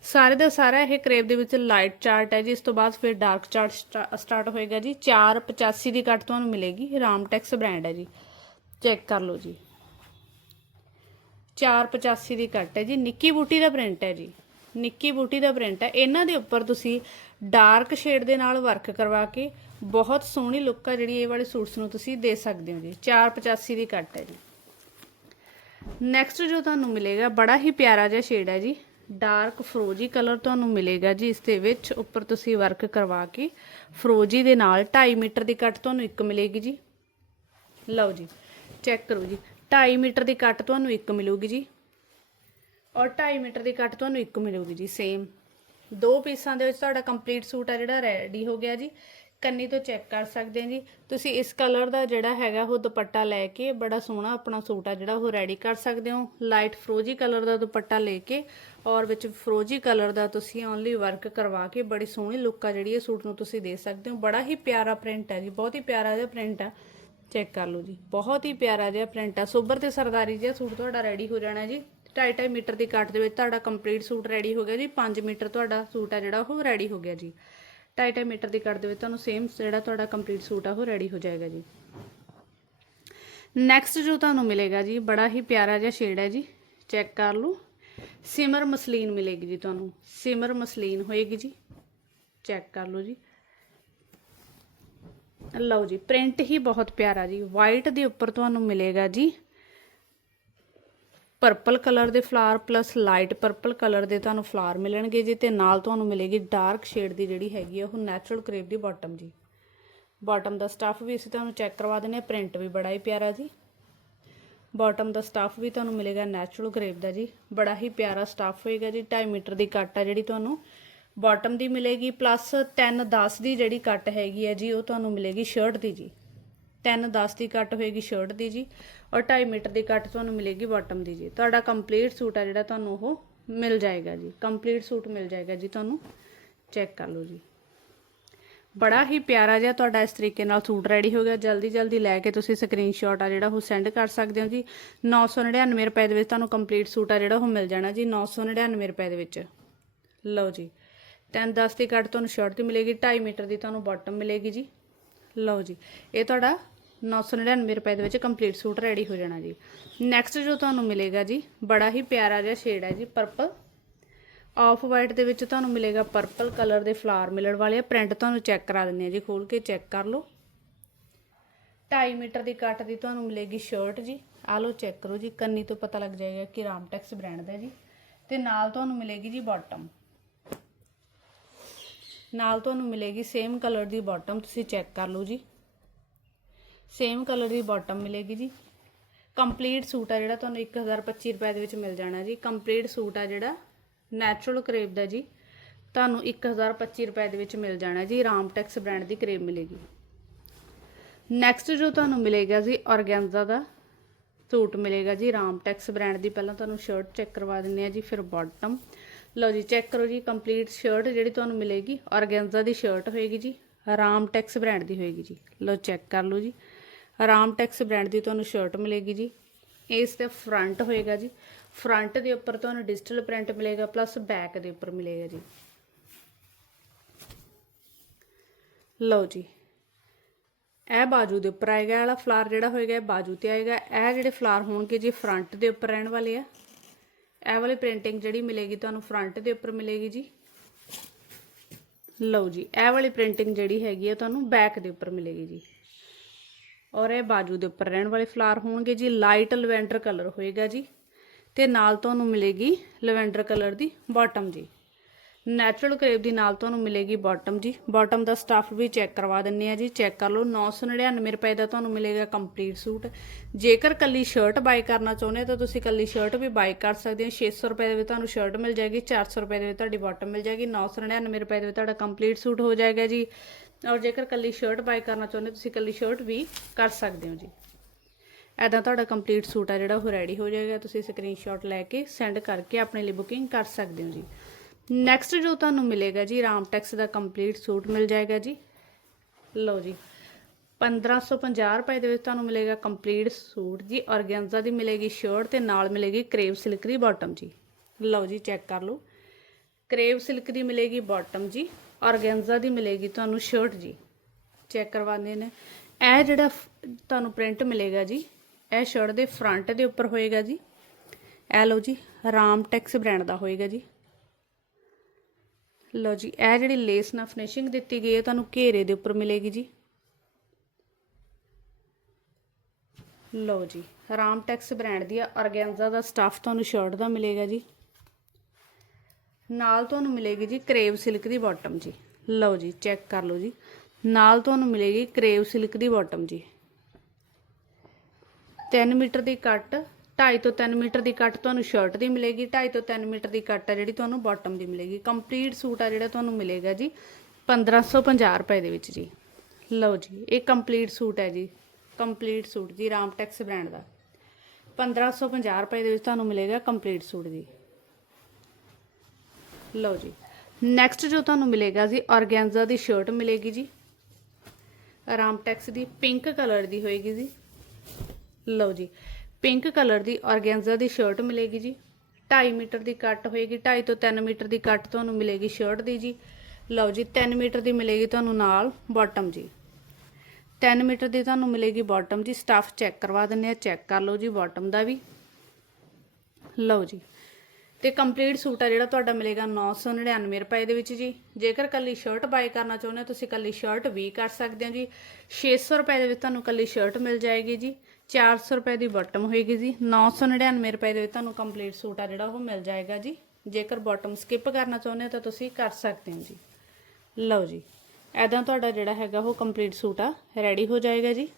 ਸਾਰੇ ਦਾ ਸਾਰਾ ਇਹ ਕਰੇਬ ਦੇ ਵਿੱਚ ਲਾਈਟ ਚਾਰਟ ਹੈ ਜੀ, ਇਸ ਤੋਂ ਬਾਅਦ ਫਿਰ ਡਾਰਕ ਚਾਰਟ ਸਟਾਰਟ ਹੋਏਗਾ ਜੀ। 485 ਦੀ ਕੱਟ ਤੁਹਾਨੂੰ ਮਿਲੇਗੀ ਰਾਮਟੈਕਸ ਬ੍ਰਾਂਡ ਹੈ ਜੀ। ਚੈੱਕ ਕਰ ਲਓ ਜੀ। 485 ਦੀ ਕੱਟ ਹੈ ਜੀ। ਨਿੱਕੀ ਬੂਟੀ ਦਾ ਪ੍ਰਿੰਟ ਹੈ ਜੀ। ਨਿੱਕੀ ਬੂਟੀ ਦਾ ਪ੍ਰਿੰਟ ਹੈ। ਇਹਨਾਂ ਦੇ ਉੱਪਰ ਤੁਸੀਂ ਡਾਰਕ ਸ਼ੇਡ ਦੇ ਨਾਲ ਵਰਕ ਕਰਵਾ ਕੇ ਬਹੁਤ ਸੋਹਣੀ ਲੁੱਕ ਆ ਜਿਹੜੀ ਇਹ ਵਾਲੇ ਸੂਟਸ ਨੂੰ ਤੁਸੀਂ ਦੇ ਸਕਦੇ ਹੋ ਜੀ। 485 ਦੀ ਕੱਟ ਹੈ ਜੀ। ਨੈਕਸਟ ਜੋ ਤੁਹਾਨੂੰ ਮਿਲੇਗਾ, ਬੜਾ ਹੀ ਪਿਆਰਾ ਜਿਹਾ ਸ਼ੇਡ ਹੈ ਜੀ। ਡਾਰਕ ਫਰੋਜੀ ਕਲਰ ਤੁਹਾਨੂੰ ਮਿਲੇਗਾ ਜੀ ਇਸ ਦੇ ਵਿੱਚ। ਉੱਪਰ ਤੁਸੀਂ ਵਰਕ ਕਰਵਾ ਕੇ ਫਰੋਜੀ ਦੇ ਨਾਲ 2.5 ਮੀਟਰ ਦੀ ਕੱਟ ਤੁਹਾਨੂੰ ਇੱਕ ਮਿਲੇਗੀ ਜੀ। ਲਓ ਜੀ ਚੈੱਕ ਕਰੋ ਜੀ। 2.5 ਮੀਟਰ ਦੀ ਕੱਟ ਤੁਹਾਨੂੰ ਇੱਕ ਮਿਲੂਗੀ ਜੀ। ਔਰ 2.5 ਮੀਟਰ ਦੀ ਕੱਟ ਤੁਹਾਨੂੰ ਇੱਕ ਮਿਲੂਗੀ ਜੀ ਸੇਮ ਦੋ ਪੀਸਾਂ ਦੇ ਵਿੱਚ ਤੁਹਾਡਾ ਕੰਪਲੀਟ ਸੂਟ ਆ ਜਿਹੜਾ ਰੈਡੀ ਹੋ ਗਿਆ ਜੀ। ਕੰਨੀ ਤੋਂ ਚੈੱਕ ਕਰ ਸਕਦੇ ਜੀ। ਤੁਸੀਂ ਇਸ ਕਲਰ ਦਾ ਜਿਹੜਾ ਹੈਗਾ ਉਹ ਦੁਪੱਟਾ ਲੈ ਕੇ ਬੜਾ ਸੋਹਣਾ ਆਪਣਾ ਸੂਟ ਆ ਜਿਹੜਾ ਉਹ ਰੈਡੀ ਕਰ ਸਕਦੇ ਹੋ। ਲਾਈਟ ਫਰੋਜੀ ਕਲਰ ਦਾ ਦੁਪੱਟਾ ਲੈ ਕੇ ਔਰ ਵਿੱਚ ਫਰੋਜੀ ਕਲਰ ਦਾ ਤੁਸੀਂ ਓਨਲੀ ਵਰਕ ਕਰਵਾ ਕੇ ਬੜੀ ਸੋਹਣੀ ਲੁੱਕ ਆ ਜਿਹੜੀ, ਇਹ ਸੂਟ ਨੂੰ ਤੁਸੀਂ ਦੇ ਸਕਦੇ ਹੋ। ਬੜਾ ਹੀ ਪਿਆਰਾ ਪ੍ਰਿੰਟ ਹੈ ਜੀ, ਬਹੁਤ ਹੀ ਪਿਆਰਾ ਜਿਹਾ ਪ੍ਰਿੰਟ ਆ। ਚੈੱਕ ਕਰ ਲਓ ਜੀ, ਬਹੁਤ ਹੀ ਪਿਆਰਾ ਜਿਹਾ ਪ੍ਰਿੰਟ ਆ। ਸੋਬਰ ਤੇ ਸਰਦਾਰੀ ਜਿਹਾ ਸੂਟ ਤੁਹਾਡਾ ਰੈਡੀ ਹੋ ਜਾਣਾ ਜੀ। 2.5 ਮੀਟਰ ਦੀ ਕੱਟ ਦੇ ਵਿੱਚ ਤੁਹਾਡਾ ਕੰਪਲੀਟ ਸੂਟ ਰੈਡੀ ਹੋ ਗਿਆ ਜੀ। 5 ਮੀਟਰ ਤੁਹਾਡਾ ਸੂਟ ਆ ਜਿਹੜਾ, ਉਹ ਰੈਡੀ ਹੋ ਗਿਆ ਜੀ। 2.5 ਮੀਟਰ ਦੀ ਕੱਟ ਦੇ ਵਿੱਚ ਤੁਹਾਨੂੰ ਸੇਮ ਜਿਹੜਾ ਤੁਹਾਡਾ ਕੰਪਲੀਟ ਸੂਟ ਆ, ਉਹ ਰੈਡੀ ਹੋ ਜਾਏਗਾ ਜੀ। ਨੈਕਸਟ ਜੋ ਤੁਹਾਨੂੰ ਮਿਲੇਗਾ ਜੀ, ਬੜਾ ਹੀ ਪਿਆਰਾ ਜਿਹਾ ਸ਼ੇਡ ਹੈ ਜੀ। ਚੈੱਕ ਕਰ ਲਓ। ਸਿਮਰ ਮਸਲੀਨ ਮਿਲੇਗੀ ਜੀ ਤੁਹਾਨੂੰ। ਸਿਮਰ ਮਸਲੀਨ ਹੋਏਗੀ ਜੀ। ਚੈੱਕ ਕਰ ਲਓ ਜੀ। ਲਓ ਜੀ, ਪ੍ਰਿੰਟ ਹੀ ਬਹੁਤ ਪਿਆਰਾ ਜੀ। ਵਾਈਟ ਦੇ ਉੱਪਰ ਤੁਹਾਨੂੰ ਮਿਲੇਗਾ ਜੀ। ਪਰਪਲ ਕਲਰ ਦੇ ਫਲਾਰ ਪਲੱਸ ਲਾਈਟ ਪਰਪਲ ਕਲਰ ਦੇ ਤੁਹਾਨੂੰ ਫਲਾਰ ਮਿਲਣਗੇ ਜੀ ਤੇ ਨਾਲ ਤੁਹਾਨੂੰ ਮਿਲੇਗੀ ਡਾਰਕ ਸ਼ੇਡ ਦੀ ਜਿਹੜੀ ਹੈਗੀ ਆ, ਉਹ ਨੈਚੁਰਲ ਕਰੇਪ ਦੀ ਬਾਟਮ ਜੀ। ਬਾਟਮ ਦਾ ਸਟੱਫ ਵੀ ਅਸੀਂ ਤੁਹਾਨੂੰ ਚੈੱਕ ਕਰਵਾ ਦਿੰਦੇ ਹਾਂ। ਪ੍ਰਿੰਟ ਵੀ ਬੜਾ ਹੀ ਪਿਆਰਾ ਜੀ। ਬਾਟਮ ਦਾ ਸਟੱਫ ਵੀ ਤੁਹਾਨੂੰ ਮਿਲੇਗਾ ਨੈਚੁਰਲ ਗ੍ਰੇਪ ਦਾ ਜੀ। ਬੜਾ ਹੀ ਪਿਆਰਾ ਸਟੱਫ ਹੋਏਗਾ ਜੀ 2.5 ਮੀਟਰ ਦੀ ਕੱਟ ਆ ਜਿਹੜੀ ਤੁਹਾਨੂੰ। ਬਾਟਮ ਦੀ ਮਿਲੇਗੀ ਪਲੱਸ 3 10 ਦੀ ਜਿਹੜੀ ਕੱਟ ਹੈਗੀ ਹੈ ਜੀ, ਉਹ ਤੁਹਾਨੂੰ ਮਿਲੇਗੀ ਸ਼ਰਟ ਦੀ ਜੀ। 3 10 ਦੀ ਕੱਟ ਹੋਏਗੀ ਸ਼ਰਟ ਦੀ ਜੀ ਔਰ 2.5 ਮੀਟਰ ਦੀ ਕੱਟ ਤੁਹਾਨੂੰ ਮਿਲੇਗੀ ਬਾਟਮ ਦੀ ਜੀ। ਤੁਹਾਡਾ ਕੰਪਲੀਟ ਸੂਟ ਆ ਜਿਹੜਾ ਤੁਹਾਨੂੰ ਉਹ ਮਿਲ ਜਾਏਗਾ ਜੀ। ਕੰਪਲੀਟ ਸੂਟ ਮਿਲ ਜਾਏਗਾ ਜੀ, ਤੁਹਾਨੂੰ ਚੈੱਕ ਕਰ ਲਓ ਜੀ। ਬੜਾ ਹੀ ਪਿਆਰਾ ਜਿਹਾ ਤੁਹਾਡਾ ਇਸ ਤਰੀਕੇ ਨਾਲ ਸੂਟ ਰੈਡੀ ਹੋ ਗਿਆ। ਜਲਦੀ ਜਲਦੀ ਲੈ ਕੇ ਤੁਸੀਂ ਸਕਰੀਨਸ਼ਾਟ ਆ ਜਿਹੜਾ ਉਹ ਸੈਂਡ ਕਰ ਸਕਦੇ ਹੋ ਜੀ। 999 ਰੁਪਏ ਦੇ ਵਿੱਚ ਤੁਹਾਨੂੰ ਕੰਪਲੀਟ ਸੂਟ ਆ ਜਿਹੜਾ ਉਹ ਮਿਲ ਜਾਣਾ ਜੀ 999 ਰੁਪਏ ਦੇ ਵਿੱਚ। ਲਓ ਜੀ 10 10 ਦੀ ਕੱਟ ਤੁਹਾਨੂੰ ਸ਼ਰਟ ਦੀ ਮਿਲੇਗੀ 2.5 ਮੀਟਰ ਦੀ ਤੁਹਾਨੂੰ ਬਾਟਮ ਮਿਲੇਗੀ ਜੀ। ਲਓ ਜੀ, ਇਹ ਤੁਹਾਡਾ 999 ਰੁਪਏ ਦੇ ਵਿੱਚ ਕੰਪਲੀਟ ਸੂਟ ਰੈਡੀ ਹੋ ਜਾਣਾ ਜੀ। ਨੈਕਸਟ ਜੋ ਤੁਹਾਨੂੰ ਮਿਲੇਗਾ ਜੀ, ਬੜਾ ਹੀ ਪਿਆਰਾ ਜਿਹਾ ਸ਼ੇਡ ਹੈ ਜੀ ਪਰਪਲ ਆਫ ਵਾਈਟ ਦੇ ਵਿੱਚ ਤੁਹਾਨੂੰ ਮਿਲੇਗਾ ਪਰਪਲ ਕਲਰ ਦੇ ਫਲਾਰ ਮਿਲਣ ਵਾਲੇ ਆ। ਪ੍ਰਿੰਟ ਤੁਹਾਨੂੰ ਚੈੱਕ ਕਰਾ ਦਿੰਦੇ ਆ ਜੀ, ਖੋਲ ਕੇ ਚੈੱਕ ਕਰ ਲਓ। 2.5 ਮੀਟਰ ਦੀ ਕੱਟ ਦੀ ਤੁਹਾਨੂੰ ਮਿਲੇਗੀ ਸ਼ਰਟ ਜੀ। ਆ ਲਓ ਚੈੱਕ ਕਰੋ ਜੀ, ਕੰਨੀ ਤੋਂ ਪਤਾ ਲੱਗ ਜਾਏਗਾ ਕਿ ਰਾਮਟੈਕਸ ਬ੍ਰਾਂਡ ਦਾ ਜੀ। ਤੇ ਨਾਲ ਤੁਹਾਨੂੰ ਮਿਲੇਗੀ ਜੀ ਬਾਟਮ ਨਾਲ ਤੁਹਾਨੂੰ ਮਿਲੇਗੀ ਸੇਮ ਕਲਰ ਦੀ ਬਾਟਮ ਤੁਸੀਂ ਚੈੱਕ ਕਰ ਲਓ ਜੀ। ਸੇਮ ਕਲਰ ਦੀ ਬਾਟਮ ਮਿਲੇਗੀ ਜੀ। ਕੰਪਲੀਟ ਸੂਟ ਆ ਜਿਹੜਾ ਤੁਹਾਨੂੰ 1025 ਰੁਪਏ ਦੇ ਵਿੱਚ ਮਿਲ ਜਾਣਾ ਜੀ। ਕੰਪਲੀਟ ਸੂਟ ਆ ਜਿਹੜਾ ਨੈਚੁਰਲ ਕਰੇਬ ਦਾ ਜੀ। ਤੁਹਾਨੂੰ 1025 ਰੁਪਏ ਦੇ ਵਿੱਚ ਮਿਲ ਜਾਣਾ ਜੀ ਰਾਮਟੈਕਸ ਬ੍ਰਾਂਡ ਦੀ ਕਰੇਬ ਮਿਲੇਗੀ। ਨੈਕਸਟ ਜੋ ਤੁਹਾਨੂੰ ਮਿਲੇਗਾ ਜੀ, ਔਰਗੈਂਜ਼ਾ ਦਾ ਸੂਟ ਮਿਲੇਗਾ ਜੀ ਰਾਮਟੈਕਸ ਬ੍ਰਾਂਡ ਦੀ। ਪਹਿਲਾਂ ਤੁਹਾਨੂੰ ਸ਼ਰਟ ਚੈੱਕ ਕਰਵਾ ਦਿੰਨੇ ਆ ਜੀ, ਫਿਰ ਬਾਟਮ ਲਓ ਜੀ ਚੈੱਕ ਕਰੋ ਜੀ ਕੰਪਲੀਟ ਸ਼ਰਟ ਜਿਹੜੀ ਤੁਹਾਨੂੰ ਮਿਲੇਗੀ, ਔਰਗੈਂਜ਼ਾ ਦੀ ਸ਼ਰਟ ਹੋਏਗੀ ਜੀ ਰਾਮਟੈਕਸ ਬ੍ਰਾਂਡ ਦੀ ਹੋਏਗੀ ਜੀ। ਲਓ ਚੈੱਕ ਕਰ ਲਓ ਜੀ ਰਾਮਟੈਕਸ ਬ੍ਰਾਂਡ ਦੀ ਤੁਹਾਨੂੰ ਸ਼ਰਟ ਮਿਲੇਗੀ ਜੀ। ਇਸ ਤੇ ਫਰੰਟ ਹੋਏਗਾ ਜੀ ਫਰੰਟ ਦੇ ਉੱਪਰ ਤੁਹਾਨੂੰ ਡਿਜੀਟਲ ਪ੍ਰਿੰਟ ਮਿਲੇਗਾ ਪਲੱਸ ਬੈਕ ਦੇ ਉੱਪਰ ਮਿਲੇਗਾ ਜੀ। ਲਓ ਜੀ। ਇਹ ਬਾਜੂ ਦੇ ਉੱਪਰ ਆਏਗਾ ਵਾਲਾ ਫਲਾਰ ਜਿਹੜਾ ਹੋਏਗਾ, ਇਹ ਬਾਜੂ ਤੇ ਆਏਗਾ। ਇਹ ਜਿਹੜੇ ਫਲਾਰ ਹੋਣਗੇ ਜੀ ਫਰੰਟ ਦੇ ਉੱਪਰ ਰਹਿਣ ਵਾਲੇ ਆ। ਇਹ ਵਾਲੀ ਪ੍ਰਿੰਟਿੰਗ ਜਿਹੜੀ ਮਿਲੇਗੀ ਤੁਹਾਨੂੰ ਫਰੰਟ ਦੇ ਉੱਪਰ ਮਿਲੇਗੀ ਜੀ। ਲਓ ਜੀ, ਇਹ ਵਾਲੀ ਪ੍ਰਿੰਟਿੰਗ ਜਿਹੜੀ ਹੈਗੀ ਆ, ਤੁਹਾਨੂੰ ਬੈਕ ਦੇ ਉੱਪਰ ਮਿਲੇਗੀ ਜੀ। ਔਰ ਇਹ ਬਾਜੂ ਦੇ ਉੱਪਰ ਰਹਿਣ ਵਾਲੇ ਫਲਾਰ ਹੋਣਗੇ ਜੀ ਲਾਈਟ ਲਵੈਂਡਰ ਕਲਰ ਹੋਏਗਾ ਜੀ। ਤੇ ਨਾਲ ਤੁਹਾਨੂੰ ਮਿਲੇਗੀ ਲਵੈਂਡਰ ਕਲਰ ਦੀ ਬਾਟਮ ਜੀ। ਨੈਚੁਰਲ ਕਰੇਪ ਦੀ ਨਾਲ ਤੁਹਾਨੂੰ ਮਿਲੇਗੀ ਬਾਟਮ ਜੀ। ਬਾਟਮ ਦਾ ਸਟੱਫ ਵੀ ਚੈੱਕ ਕਰਵਾ ਦਿੰਨੇ ਆ ਜੀ। ਚੈੱਕ ਕਰ ਲਓ 999 ਰੁਪਏ ਦਾ ਤੁਹਾਨੂੰ ਮਿਲੇਗਾ ਕੰਪਲੀਟ ਸੂਟ। ਜੇਕਰ ਕੱਲੀ ਸ਼ਰਟ ਬਾਈ ਕਰਨਾ ਚਾਹੁੰਦੇ ਹੋ ਤਾਂ ਤੁਸੀਂ ਕੱਲੀ ਸ਼ਰਟ ਵੀ ਬਾਈ ਕਰ ਸਕਦੇ ਹੋ। 600 ਰੁਪਏ ਦੇ ਵਿੱਚ ਤੁਹਾਨੂੰ ਸ਼ਰਟ ਮਿਲ ਜਾਏਗੀ 400 ਰੁਪਏ ਦੇ ਵਿੱਚ ਤੁਹਾਡੀ ਬਾਟਮ ਮਿਲ ਜਾਏਗੀ। 999 ਰੁਪਏ ਦੇ ਵਿੱਚ ਤੁਹਾਡਾ ਕੰਪਲੀਟ ਸੂਟ ਹੋ ਜਾਏਗਾ ਜੀ। ਔਰ ਜੇਕਰ ਕੱਲੀ ਸ਼ਰਟ ਬਾਈ ਕਰਨਾ ਚਾਹੁੰਦੇ ਤੁਸੀਂ ਕੱਲੀ ਸ਼ਰਟ ਵੀ ਕਰ ਸਕਦੇ ਹੋ ਜੀ। ਐਦਾਂ ਤੁਹਾਡਾ ਕੰਪਲੀਟ ਸੂਟ ਆ ਜਿਹੜਾ ਉਹ ਰੈਡੀ ਹੋ ਜਾਏਗਾ, ਤੁਸੀਂ ਸਕਰੀਨਸ਼ਾਟ ਲੈ ਕੇ ਸੈਂਡ ਕਰਕੇ ਆਪਣੇ ਲਈ ਬੁਕਿੰਗ ਕਰ ਸਕਦੇ ਹੋ ਜੀ। ਨੈਕਸਟ ਜੋ ਤੁਹਾਨੂੰ ਮਿਲੇਗਾ ਜੀ ਰਾਮਟੈਕਸ ਦਾ ਕੰਪਲੀਟ ਸੂਟ ਮਿਲ ਜਾਏਗਾ ਜੀ। ਲਓ ਜੀ 1550 ਰੁਪਏ ਦੇ ਵਿੱਚ ਤੁਹਾਨੂੰ ਮਿਲੇਗਾ ਕੰਪਲੀਟ ਸੂਟ ਜੀ। ਔਰਗੈਂਜ਼ਾ ਦੀ ਮਿਲੇਗੀ ਸ਼ਰਟ ਤੇ ਨਾਲ ਮਿਲੇਗੀ ਕਰੇਵ ਸਿਲਕ ਦੀ ਬਾਟਮ ਜੀ। ਲਓ ਜੀ ਚੈੱਕ ਕਰ ਲਓ। ਕਰੇਵ ਸਿਲਕ ਦੀ ਮਿਲੇਗੀ ਬਾਟਮ ਜੀ। ਔਰਗੈਂਜ਼ਾ ਦੀ ਮਿਲੇਗੀ ਤੁਹਾਨੂੰ ਸ਼ਰਟ ਜੀ। ਚੈੱਕ ਕਰਵਾਉਂਦੇ ਨੇ। ਇਹ ਜਿਹੜਾ ਤੁਹਾਨੂੰ ਪ੍ਰਿੰਟ ਮਿਲੇਗਾ ਜੀ ਇਹ ਸ਼ਰਟ ਦੇ ਫਰੰਟ ਦੇ ਉੱਪਰ ਹੋਏਗਾ ਜੀ। ਇਹ ਲਓ ਜੀ, ਰਾਮ ਟੈਕਸ ਬ੍ਰਾਂਡ ਦਾ ਹੋਏਗਾ ਜੀ। ਲਓ ਜੀ, ਇਹ ਜਿਹੜੀ ਲੇਸ ਨਾਲ ਫਿਨਿਸ਼ਿੰਗ ਦਿੱਤੀ ਗਈ ਹੈ ਤੁਹਾਨੂੰ ਘੇਰੇ ਦੇ ਉੱਪਰ ਮਿਲੇਗੀ ਜੀ। ਲਓ ਜੀ, ਰਾਮ ਟੈਕਸ ਬ੍ਰਾਂਡ ਦੀ ਆ ਔਰਗੈਂਜ਼ਾ ਦਾ ਸਟੱਫ ਤੁਹਾਨੂੰ ਸ਼ਰਟ ਦਾ ਮਿਲੇਗਾ ਜੀ। ਨਾਲ ਤੁਹਾਨੂੰ ਮਿਲੇਗੀ ਜੀ ਕਰੇਵ ਸਿਲਕ ਦੀ ਬਾਟਮ ਜੀ। ਲਓ ਜੀ ਚੈੱਕ ਕਰ ਲਓ ਜੀ। ਨਾਲ ਤੁਹਾਨੂੰ ਮਿਲੇਗੀ ਕਰੇਵ ਸਿਲਕ ਦੀ ਬਾਟਮ ਜੀ। 3 ਮੀਟਰ ਦੀ ਕੱਟ 2.5 ਤੋਂ 3 ਮੀਟਰ ਦੀ ਕੱਟ ਤੁਹਾਨੂੰ ਸ਼ਰਟ ਦੀ ਮਿਲੇਗੀ 2.5 ਤੋਂ 3 ਮੀਟਰ ਦੀ ਕੱਟ ਆ ਜਿਹੜੀ ਤੁਹਾਨੂੰ ਬਾਟਮ ਦੀ ਮਿਲੇਗੀ। ਕੰਪਲੀਟ ਸੂਟ ਆ ਜਿਹੜਾ ਤੁਹਾਨੂੰ ਮਿਲੇਗਾ ਜੀ 1550 ਰੁਪਏ ਦੇ ਵਿੱਚ ਜੀ। ਲਓ ਜੀ, ਇਹ ਕੰਪਲੀਟ ਸੂਟ ਹੈ ਜੀ। ਕੰਪਲੀਟ ਸੂਟ ਜੀ, ਰਾਮਟੈਕਸ ਬ੍ਰਾਂਡ ਦਾ। 1550 ਰੁਪਏ ਦੇ ਵਿੱਚ ਤੁਹਾਨੂੰ ਮਿਲੇਗਾ ਕੰਪਲੀਟ ਸੂਟ ਜੀ। ਲਓ ਜੀ ਨੈਕਸਟ ਜੋ ਤੁਹਾਨੂੰ ਮਿਲੇਗਾ ਜੀ ਔਰਗੈਂਜ਼ਾ ਦੀ ਸ਼ਰਟ ਮਿਲੇਗੀ ਜੀ। ਰਾਮਟੈਕਸ ਦੀ ਪਿੰਕ ਕਲਰ ਦੀ ਹੋਏਗੀ ਜੀ। ਲਓ ਜੀ ਪਿੰਕ ਕਲਰ ਦੀ ਔਰਗੈਂਜ਼ਾ ਦੀ ਸ਼ਰਟ ਮਿਲੇਗੀ ਜੀ। 2.5 ਮੀਟਰ ਦੀ ਕੱਟ ਹੋਏਗੀ 2.5 ਤੋਂ 3 ਮੀਟਰ ਦੀ ਕੱਟ ਤੁਹਾਨੂੰ ਮਿਲੇਗੀ ਸ਼ਰਟ ਦੀ ਜੀ। ਲਓ ਜੀ 3 ਮੀਟਰ ਦੀ ਮਿਲੇਗੀ ਤੁਹਾਨੂੰ ਨਾਲ ਬਾਟਮ ਜੀ। 3 ਮੀਟਰ ਦੀ ਤੁਹਾਨੂੰ ਮਿਲੇਗੀ ਬਾਟਮ ਜੀ ਸਟੱਫ ਚੈੱਕ ਕਰਵਾ ਦਿੰਨੇ ਆ ਚੈੱਕ ਕਰ ਲਓ ਜੀ ਬਾਟਮ ਦਾ ਵੀ। ਲਓ ਜੀ, ਤੇ ਕੰਪਲੀਟ ਸੂਟ ਆ ਜਿਹੜਾ ਤੁਹਾਡਾ ਮਿਲੇਗਾ 999 ਰੁਪਏ ਦੇ ਵਿੱਚ ਜੀ। ਜੇਕਰ ਕੱਲੀ ਸ਼ਰਟ ਬਾਈ ਕਰਨਾ ਚਾਹੁੰਦੇ ਹੋ, ਤੁਸੀਂ ਕੱਲੀ ਸ਼ਰਟ ਵੀ ਕਰ ਸਕਦੇ ਹੋ ਜੀ। 600 ਰੁਪਏ ਦੇ ਵਿੱਚ ਤੁਹਾਨੂੰ ਕੱਲੀ ਸ਼ਰਟ ਮਿਲ ਜਾਏਗੀ ਜੀ। 400 ਰੁਪਏ ਦੀ ਬਾਟਮ ਹੋਏਗੀ ਜੀ। 999 ਰੁਪਏ ਦੇ ਵਿੱਚ ਤੁਹਾਨੂੰ ਕੰਪਲੀਟ ਸੂਟ ਆ ਜਿਹੜਾ, ਉਹ ਮਿਲ ਜਾਏਗਾ ਜੀ। ਜੇਕਰ ਬਾਟਮ ਸਕਿਪ ਕਰਨਾ ਚਾਹੁੰਦੇ ਹੋ ਤਾਂ ਤੁਸੀਂ ਕਰ ਸਕਦੇ ਹੋ ਜੀ। ਲਓ ਜੀ ਐਦਾਂ ਤੁਹਾਡਾ ਜਿਹੜਾ ਹੈਗਾ, ਉਹ ਕੰਪਲੀਟ ਸੂਟ ਆ ਰੈਡੀ ਹੋ ਜਾਏਗਾ ਜੀ।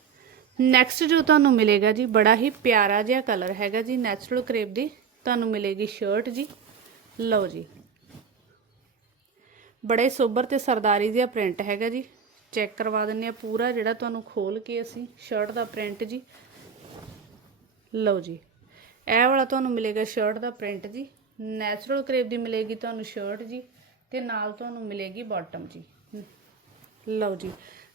ਨੈਕਸਟ ਜੋ ਤੁਹਾਨੂੰ ਮਿਲੇਗਾ ਜੀ, ਬੜਾ ਹੀ ਪਿਆਰਾ ਜਿਹਾ ਕਲਰ ਹੈਗਾ ਜੀ ਨੈਚੁਰਲ ਕਰੇਪ ਦੀ। ਤੁਹਾਨੂੰ ਮਿਲੇਗੀ ਸ਼ਰਟ ਜੀ। ਲਓ ਜੀ, ਬੜੇ ਸੋਬਰ ਤੇ ਸਰਦਾਰੀ ਜਿਹਾ ਪ੍ਰਿੰਟ ਹੈਗਾ ਜੀ। ਚੈੱਕ ਕਰਵਾ ਦਿੰਨੇ ਆ ਪੂਰਾ ਜਿਹੜਾ ਤੁਹਾਨੂੰ ਖੋਲ ਕੇ ਅਸੀਂ ਸ਼ਰਟ ਦਾ ਪ੍ਰਿੰਟ ਜੀ। ਲਓ ਜੀ। ਇਹ ਵਾਲਾ ਤੁਹਾਨੂੰ ਮਿਲੇਗਾ ਸ਼ਰਟ ਦਾ ਪ੍ਰਿੰਟ ਜੀ। ਨੈਚੁਰਲ ਕਰੇਪ ਦੀ ਮਿਲੇਗੀ ਤੁਹਾਨੂੰ ਸ਼ਰਟ ਜੀ ਤੇ ਨਾਲ ਤੁਹਾਨੂੰ ਮਿਲੇਗੀ ਬਾਟਮ ਜੀ। ਲਓ ਜੀ।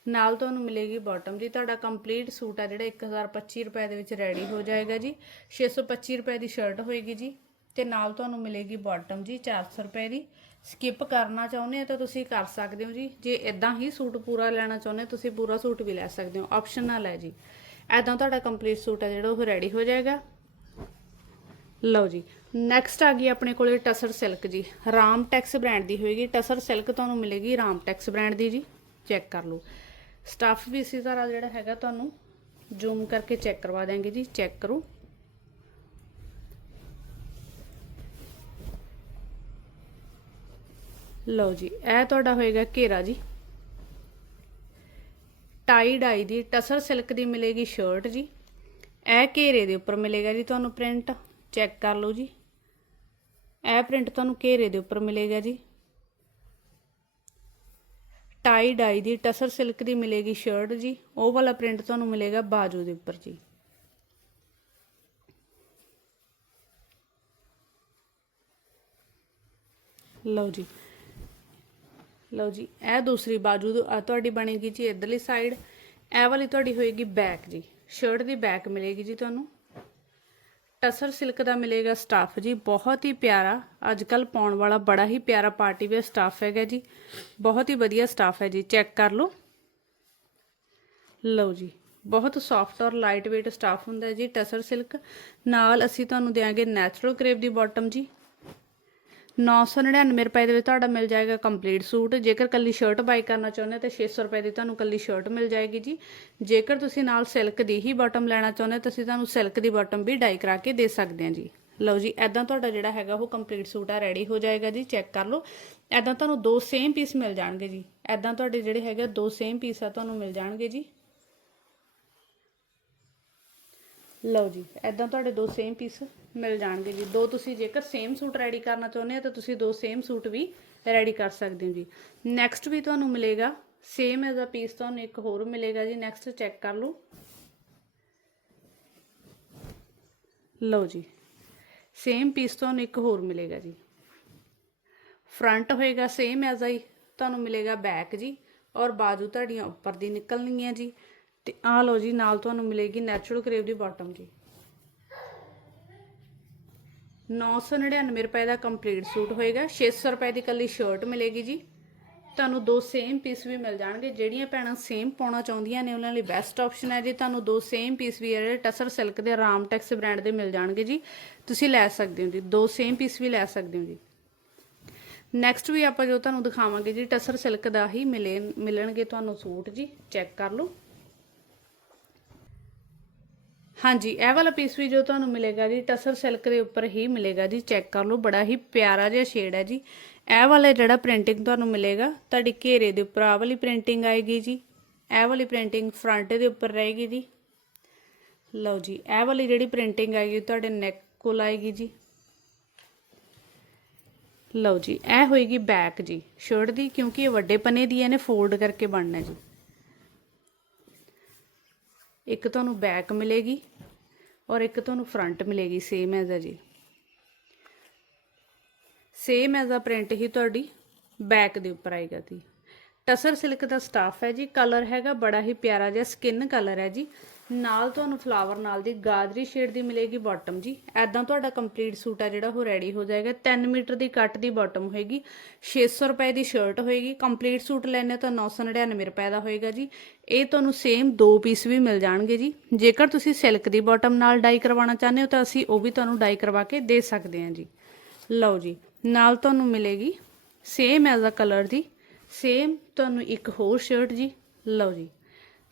ਨਾਲ ਤੁਹਾਨੂੰ ਮਿਲੇਗੀ ਬਾਟਮ ਜੀ। ਤੁਹਾਡਾ ਕੰਪਲੀਟ ਸੂਟ ਆ ਜਿਹੜਾ 1025 ਰੁਪਏ ਦੇ ਵਿੱਚ ਰੈਡੀ ਹੋ ਜਾਏਗਾ ਜੀ। 625 ਰੁਪਏ ਦੀ ਸ਼ਰਟ ਹੋਏਗੀ ਜੀ। ਤੇ ਨਾਲ ਤੁਹਾਨੂੰ ਮਿਲੇਗੀ ਬਾਟਮ ਜੀ 400 ਰੁਪਏ ਦੀ। ਸਕਿਪ ਕਰਨਾ ਚਾਹੁੰਦੇ ਹੋ ਤਾਂ ਤੁਸੀਂ ਕਰ ਸਕਦੇ ਹੋ ਜੀ। ਜੇ ਇਦਾਂ ਹੀ ਸੂਟ ਪੂਰਾ ਲੈਣਾ ਚਾਹੁੰਦੇ ਤੁਸੀਂ ਪੂਰਾ ਸੂਟ ਵੀ ਲੈ ਸਕਦੇ ਹੋ। ਆਪਸ਼ਨਲ ਹੈ ਜੀ। ਐਦਾਂ ਤੁਹਾਡਾ ਕੰਪਲੀਟ ਸੂਟ ਹੈ ਜਿਹੜਾ, ਉਹ ਰੈਡੀ ਹੋ ਜਾਏਗਾ। ਲਓ ਜੀ ਨੈਕਸਟ ਆ ਗਈ ਆਪਣੇ ਕੋਲੇ ਟਸਰ ਸਿਲਕ ਜੀ। ਰਾਮ ਟੈਕਸ ਬ੍ਰਾਂਡ ਦੀ ਹੋਏਗੀ। ਟਸਰ ਸਿਲਕ ਤੁਹਾਨੂੰ ਮਿਲੇਗੀ ਰਾਮ ਟੈਕਸ ਬ੍ਰਾਂਡ ਦੀ ਜੀ। ਚੈੱਕ ਕਰ ਲਓ। ਸਟੱਫ ਵੀ ਇਸੇ ਤਰ੍ਹਾਂ ਜਿਹੜਾ ਹੈਗਾ ਤੁਹਾਨੂੰ ਜ਼ੂਮ ਕਰਕੇ ਚੈੱਕ ਕਰਵਾ ਦਾਂਗੇ ਜੀ। ਚੈੱਕ ਕਰੋ। ਲਓ ਜੀ, ਇਹ ਤੁਹਾਡਾ ਹੋਏਗਾ ਘੇਰਾ ਜੀ। ਟਾਈ ਡਾਈ ਦੀ ਟਸਰ ਸਿਲਕ ਦੀ ਮਿਲੇਗੀ ਸ਼ਰਟ ਜੀ। ਇਹ ਘੇਰੇ ਦੇ ਉੱਪਰ ਮਿਲੇਗਾ ਜੀ ਤੁਹਾਨੂੰ ਪ੍ਰਿੰਟ ਚੈੱਕ ਕਰ ਲਓ ਜੀ। ਇਹ ਪ੍ਰਿੰਟ ਤੁਹਾਨੂੰ ਘੇਰੇ ਦੇ ਉੱਪਰ ਮਿਲੇਗਾ ਜੀ। ਟਾਈ ਡਾਈ ਦੀ ਟਸਰ ਸਿਲਕ ਦੀ ਮਿਲੇਗੀ ਸ਼ਰਟ ਜੀ। ਉਹ ਵਾਲਾ ਪ੍ਰਿੰਟ ਤੁਹਾਨੂੰ ਮਿਲੇਗਾ ਬਾਜੂ ਦੇ ਉੱਪਰ ਜੀ। ਲਓ ਜੀ। ਲਓ ਜੀ, ਇਹ ਦੂਸਰੀ ਬਾਜੂ ਤੁਹਾਡੀ ਬਣੇਗੀ ਜੀ ਇਧਰਲੀ ਸਾਈਡ ਇਹ ਵਾਲੀ ਤੁਹਾਡੀ ਹੋਏਗੀ ਬੈਕ ਜੀ। ਸ਼ਰਟ ਦੀ ਬੈਕ ਮਿਲੇਗੀ ਜੀ ਤੁਹਾਨੂੰ। ਟਸਰ ਸਿਲਕ ਦਾ ਮਿਲੇਗਾ ਸਟਾਫ ਜੀ, ਬਹੁਤ ਹੀ ਪਿਆਰਾ ਅੱਜ ਕੱਲ ਪਾਉਣ ਵਾਲਾ ਬੜਾ ਹੀ ਪਿਆਰਾ ਪਾਰਟੀ ਵੇਅਰ ਸਟਾਫ ਹੈਗਾ ਜੀ। ਬਹੁਤ ਹੀ ਵਧੀਆ ਸਟਾਫ ਹੈ ਜੀ ਚੈੱਕ ਕਰ ਲਓ। ਲਓ ਜੀ, ਬਹੁਤ ਸੌਫਟ ਔਰ ਲਾਈਟ weight ਸਟਾਫ ਹੁੰਦਾ ਜੀ ਟਸਰ ਸਿਲਕ ਨਾਲ ਅਸੀਂ ਤੁਹਾਨੂੰ ਦੇਵਾਂਗੇ ਨੈਚੁਰਲ ਕਰੇਪ ਦੀ ਬਾਟਮ ਜੀ। 999 ਰੁਪਏ ਦੇ ਵਿੱਚ ਤੁਹਾਡਾ ਮਿਲ ਜਾਏਗਾ ਕੰਪਲੀਟ ਸੂਟ। ਜੇਕਰ ਕੱਲੀ ਸ਼ਰਟ ਬਾਈ ਕਰਨਾ ਚਾਹੁੰਦੇ ਹੋ ਤਾਂ 600 ਰੁਪਏ ਦੀ ਤੁਹਾਨੂੰ ਕੱਲੀ ਸ਼ਰਟ ਮਿਲ ਜਾਏਗੀ ਜੀ। ਜੇਕਰ ਤੁਸੀਂ ਨਾਲ ਸਿਲਕ ਦੀ ਹੀ ਬਾਟਮ ਲੈਣਾ ਚਾਹੁੰਦੇ ਹੋ ਤਾਂ ਅਸੀਂ ਤੁਹਾਨੂੰ ਸਿਲਕ ਦੀ ਬਾਟਮ ਵੀ ਡਾਈ ਕਰਾ ਕੇ ਦੇ ਸਕਦੇ ਹਾਂ ਜੀ। ਲਓ ਜੀ ਐਦਾਂ ਤੁਹਾਡਾ ਜਿਹੜਾ ਹੈਗਾ ਉਹ ਕੰਪਲੀਟ ਸੂਟ ਆ ਰੈਡੀ ਹੋ ਜਾਏਗਾ ਜੀ ਚੈੱਕ ਕਰ ਲਓ। ਐਦਾਂ ਤੁਹਾਨੂੰ ਦੋ ਸੇਮ ਪੀਸ ਮਿਲ ਜਾਣਗੇ ਜੀ। ਐਦਾਂ ਤੁਹਾਡੇ ਜਿਹੜੇ ਹੈਗੇ ਦੋ ਸੇਮ ਪੀਸ ਆ, ਤੁਹਾਨੂੰ ਮਿਲ ਜਾਣਗੇ ਜੀ। ਲਓ ਜੀ ਐਦਾਂ ਤੁਹਾਡੇ ਦੋ ਸੇਮ ਪੀਸ ਮਿਲ ਜਾਣਗੇ ਜੀ। ਦੋ ਤੁਸੀਂ ਜੇਕਰ ਸੇਮ ਸੂਟ ਰੈਡੀ ਕਰਨਾ ਚਾਹੁੰਦੇ ਹੋ, ਤਾਂ ਤੁਸੀਂ ਦੋ ਸੇਮ ਸੂਟ ਵੀ ਰੈਡੀ ਕਰ ਸਕਦੇ ਹੋ ਜੀ। ਨੈਕਸਟ ਵੀ ਤੁਹਾਨੂੰ ਮਿਲੇਗਾ। ਸੇਮ ਐਜ਼ ਅ ਪੀਸ ਤੁਹਾਨੂੰ ਇੱਕ ਹੋਰ ਮਿਲੇਗਾ ਜੀ। ਨੈਕਸਟ ਚੈੱਕ ਕਰ ਲਓ। ਲਓ ਜੀ। ਸੇਮ ਪੀਸ ਤੁਹਾਨੂੰ ਇੱਕ ਹੋਰ ਮਿਲੇਗਾ ਜੀ। ਫਰੰਟ ਹੋਏਗਾ ਸੇਮ ਐਜ਼ ਆਈ ਤੁਹਾਨੂੰ ਮਿਲੇਗਾ ਬੈਕ ਜੀ। ਔਰ ਬਾਜੂ ਤੁਹਾਡੀਆਂ ਉੱਪਰ ਦੀ ਨਿਕਲਣਗੀਆਂ ਜੀ। ਤੇ ਆਹ ਲਓ ਜੀ, ਨਾਲ ਤੁਹਾਨੂੰ ਮਿਲੇਗੀ ਨੈਚੁਰਲ ਕਰੇਵ ਦੀ ਬਾਟਮ ਜੀ। 999 ਰੁਪਏ ਦਾ ਕੰਪਲੀਟ ਸੂਟ ਹੋਏਗਾ। 600 ਰੁਪਏ ਦੀ ਕੱਲੀ ਸ਼ਰਟ ਮਿਲੇਗੀ ਜੀ। ਤੁਹਾਨੂੰ ਦੋ ਸੇਮ ਪੀਸ ਵੀ ਮਿਲ ਜਾਣਗੇ। ਜਿਹੜੀਆਂ ਭੈਣਾਂ ਸੇਮ ਪਾਉਣਾ ਚਾਹੁੰਦੀਆਂ ਨੇ, ਉਹਨਾਂ ਲਈ ਬੈਸਟ ਆਪਸ਼ਨ ਹੈ ਜੀ। ਤੁਹਾਨੂੰ ਦੋ ਸੇਮ ਪੀਸ ਵੀ ਜਿਹੜੇ ਟਸਰ ਸਿਲਕ ਦੇ ਰਾਮ ਟੈਕਸ ਬ੍ਰਾਂਡ ਦੇ ਮਿਲ ਜਾਣਗੇ ਜੀ। ਤੁਸੀਂ ਲੈ ਸਕਦੇ ਹੋ ਜੀ। ਦੋ ਸੇਮ ਪੀਸ ਵੀ ਲੈ ਸਕਦੇ ਹੋ ਜੀ। ਨੈਕਸਟ ਵੀ ਆਪਾਂ ਜੋ ਤੁਹਾਨੂੰ ਦਿਖਾਵਾਂਗੇ ਜੀ ਟਸਰ ਸਿਲਕ ਦਾ ਹੀ ਮਿਲੇ ਮਿਲਣਗੇ ਤੁਹਾਨੂੰ ਸੂਟ ਜੀ। ਚੈੱਕ ਕਰ ਲਓ। ਹਾਂਜੀ, ਇਹ ਵਾਲਾ ਪੀਸ ਵੀ ਜੋ ਤੁਹਾਨੂੰ ਮਿਲੇਗਾ ਜੀ, ਟਸਰ ਸਿਲਕ ਦੇ ਉੱਪਰ ਹੀ ਮਿਲੇਗਾ ਜੀ ਚੈੱਕ ਕਰ ਲਓ, ਬੜਾ ਹੀ ਪਿਆਰਾ ਜਿਹਾ ਸ਼ੇਡ ਹੈ ਜੀ। ਇਹ ਵਾਲਾ ਜਿਹੜਾ ਪ੍ਰਿੰਟਿੰਗ ਤੁਹਾਨੂੰ ਮਿਲੇਗਾ, ਤੁਹਾਡੀ ਘੇਰੇ ਦੇ ਉੱਪਰ ਆ ਵਾਲੀ ਪ੍ਰਿੰਟਿੰਗ ਆਏਗੀ ਜੀ, ਇਹ ਵਾਲੀ ਪ੍ਰਿੰਟਿੰਗ ਫਰੰਟ ਦੇ ਉੱਪਰ ਰਹੇਗੀ ਜੀ। ਲਓ ਜੀ, ਇਹ ਵਾਲੀ ਜਿਹੜੀ ਪ੍ਰਿੰਟਿੰਗ ਆਏਗੀ ਤੁਹਾਡੇ ਨੈਕ ਕੋਲ ਆਏਗੀ ਜੀ। ਲਓ ਜੀ, ਇਹ ਹੋਏਗੀ ਬੈਕ ਜੀ ਸ਼ਰਟ ਦੀ, ਕਿਉਂਕਿ ਇਹ ਵੱਡੇ ਪਨੇ ਦੀ ਇਹਨੇ ਫੋਲਡ ਕਰਕੇ ਬਣਨਾ ਜੀ। ਇੱਕ ਤੁਹਾਨੂੰ ਬੈਕ ਮਿਲੇਗੀ ਔਰ ਇੱਕ ਤੁਹਾਨੂੰ ਫਰੰਟ ਮਿਲੇਗੀ ਸੇਮ ਐਜ਼ ਆ ਜੀ। ਸੇਮ ਐਜ਼ ਆ ਪ੍ਰਿੰਟ ਹੀ ਤੁਹਾਡੀ ਬੈਕ ਦੇ ਉੱਪਰ ਆਏਗਾ ਜੀ। ਟਸਰ ਸਿਲਕ ਦਾ ਸਟਾਫ ਹੈ ਜੀ ਕਲਰ ਹੈਗਾ, ਬੜਾ ਹੀ ਪਿਆਰਾ ਜਿਹਾ ਸਕਿਨ ਕਲਰ ਹੈ ਜੀ। ਨਾਲ ਤੁਹਾਨੂੰ ਫਲਾਵਰ ਨਾਲ ਦੀ ਗਾਜਰੀ ਸ਼ੇਡ ਦੀ ਮਿਲੇਗੀ ਬਾਟਮ ਜੀ। ਐਦਾਂ ਤੁਹਾਡਾ ਕੰਪਲੀਟ ਸੂਟ ਆ ਜਿਹੜਾ, ਉਹ ਰੈਡੀ ਹੋ ਜਾਏਗਾ। 3 ਮੀਟਰ ਦੀ ਕੱਟ ਦੀ ਬਾਟਮ ਹੋਏਗੀ। 600 ਰੁਪਏ ਦੀ ਸ਼ਰਟ ਹੋਏਗੀ। ਕੰਪਲੀਟ ਸੂਟ ਲੈਣੇ ਤਾਂ 999 ਰੁਪਏ ਦਾ ਹੋਏਗਾ ਜੀ। ਇਹ ਤੁਹਾਨੂੰ ਸੇਮ ਦੋ ਪੀਸ ਵੀ ਮਿਲ ਜਾਣਗੇ ਜੀ। ਜੇਕਰ ਤੁਸੀਂ ਸਿਲਕ ਦੀ ਬਾਟਮ ਨਾਲ ਡਾਈ ਕਰਵਾਉਣਾ ਚਾਹੁੰਦੇ ਹੋ, ਤਾਂ ਅਸੀਂ ਉਹ ਵੀ ਤੁਹਾਨੂੰ ਡਾਈ ਕਰਵਾ ਕੇ ਦੇ ਸਕਦੇ ਹਾਂ ਜੀ। ਲਓ ਜੀ, ਨਾਲ ਤੁਹਾਨੂੰ ਮਿਲੇਗੀ ਸੇਮ ਐਜ਼ ਅ ਕਲਰ ਦੀ। ਸੇਮ ਤੁਹਾਨੂੰ ਇੱਕ ਹੋਰ ਸ਼ਰਟ ਜੀ। ਲਓ ਜੀ।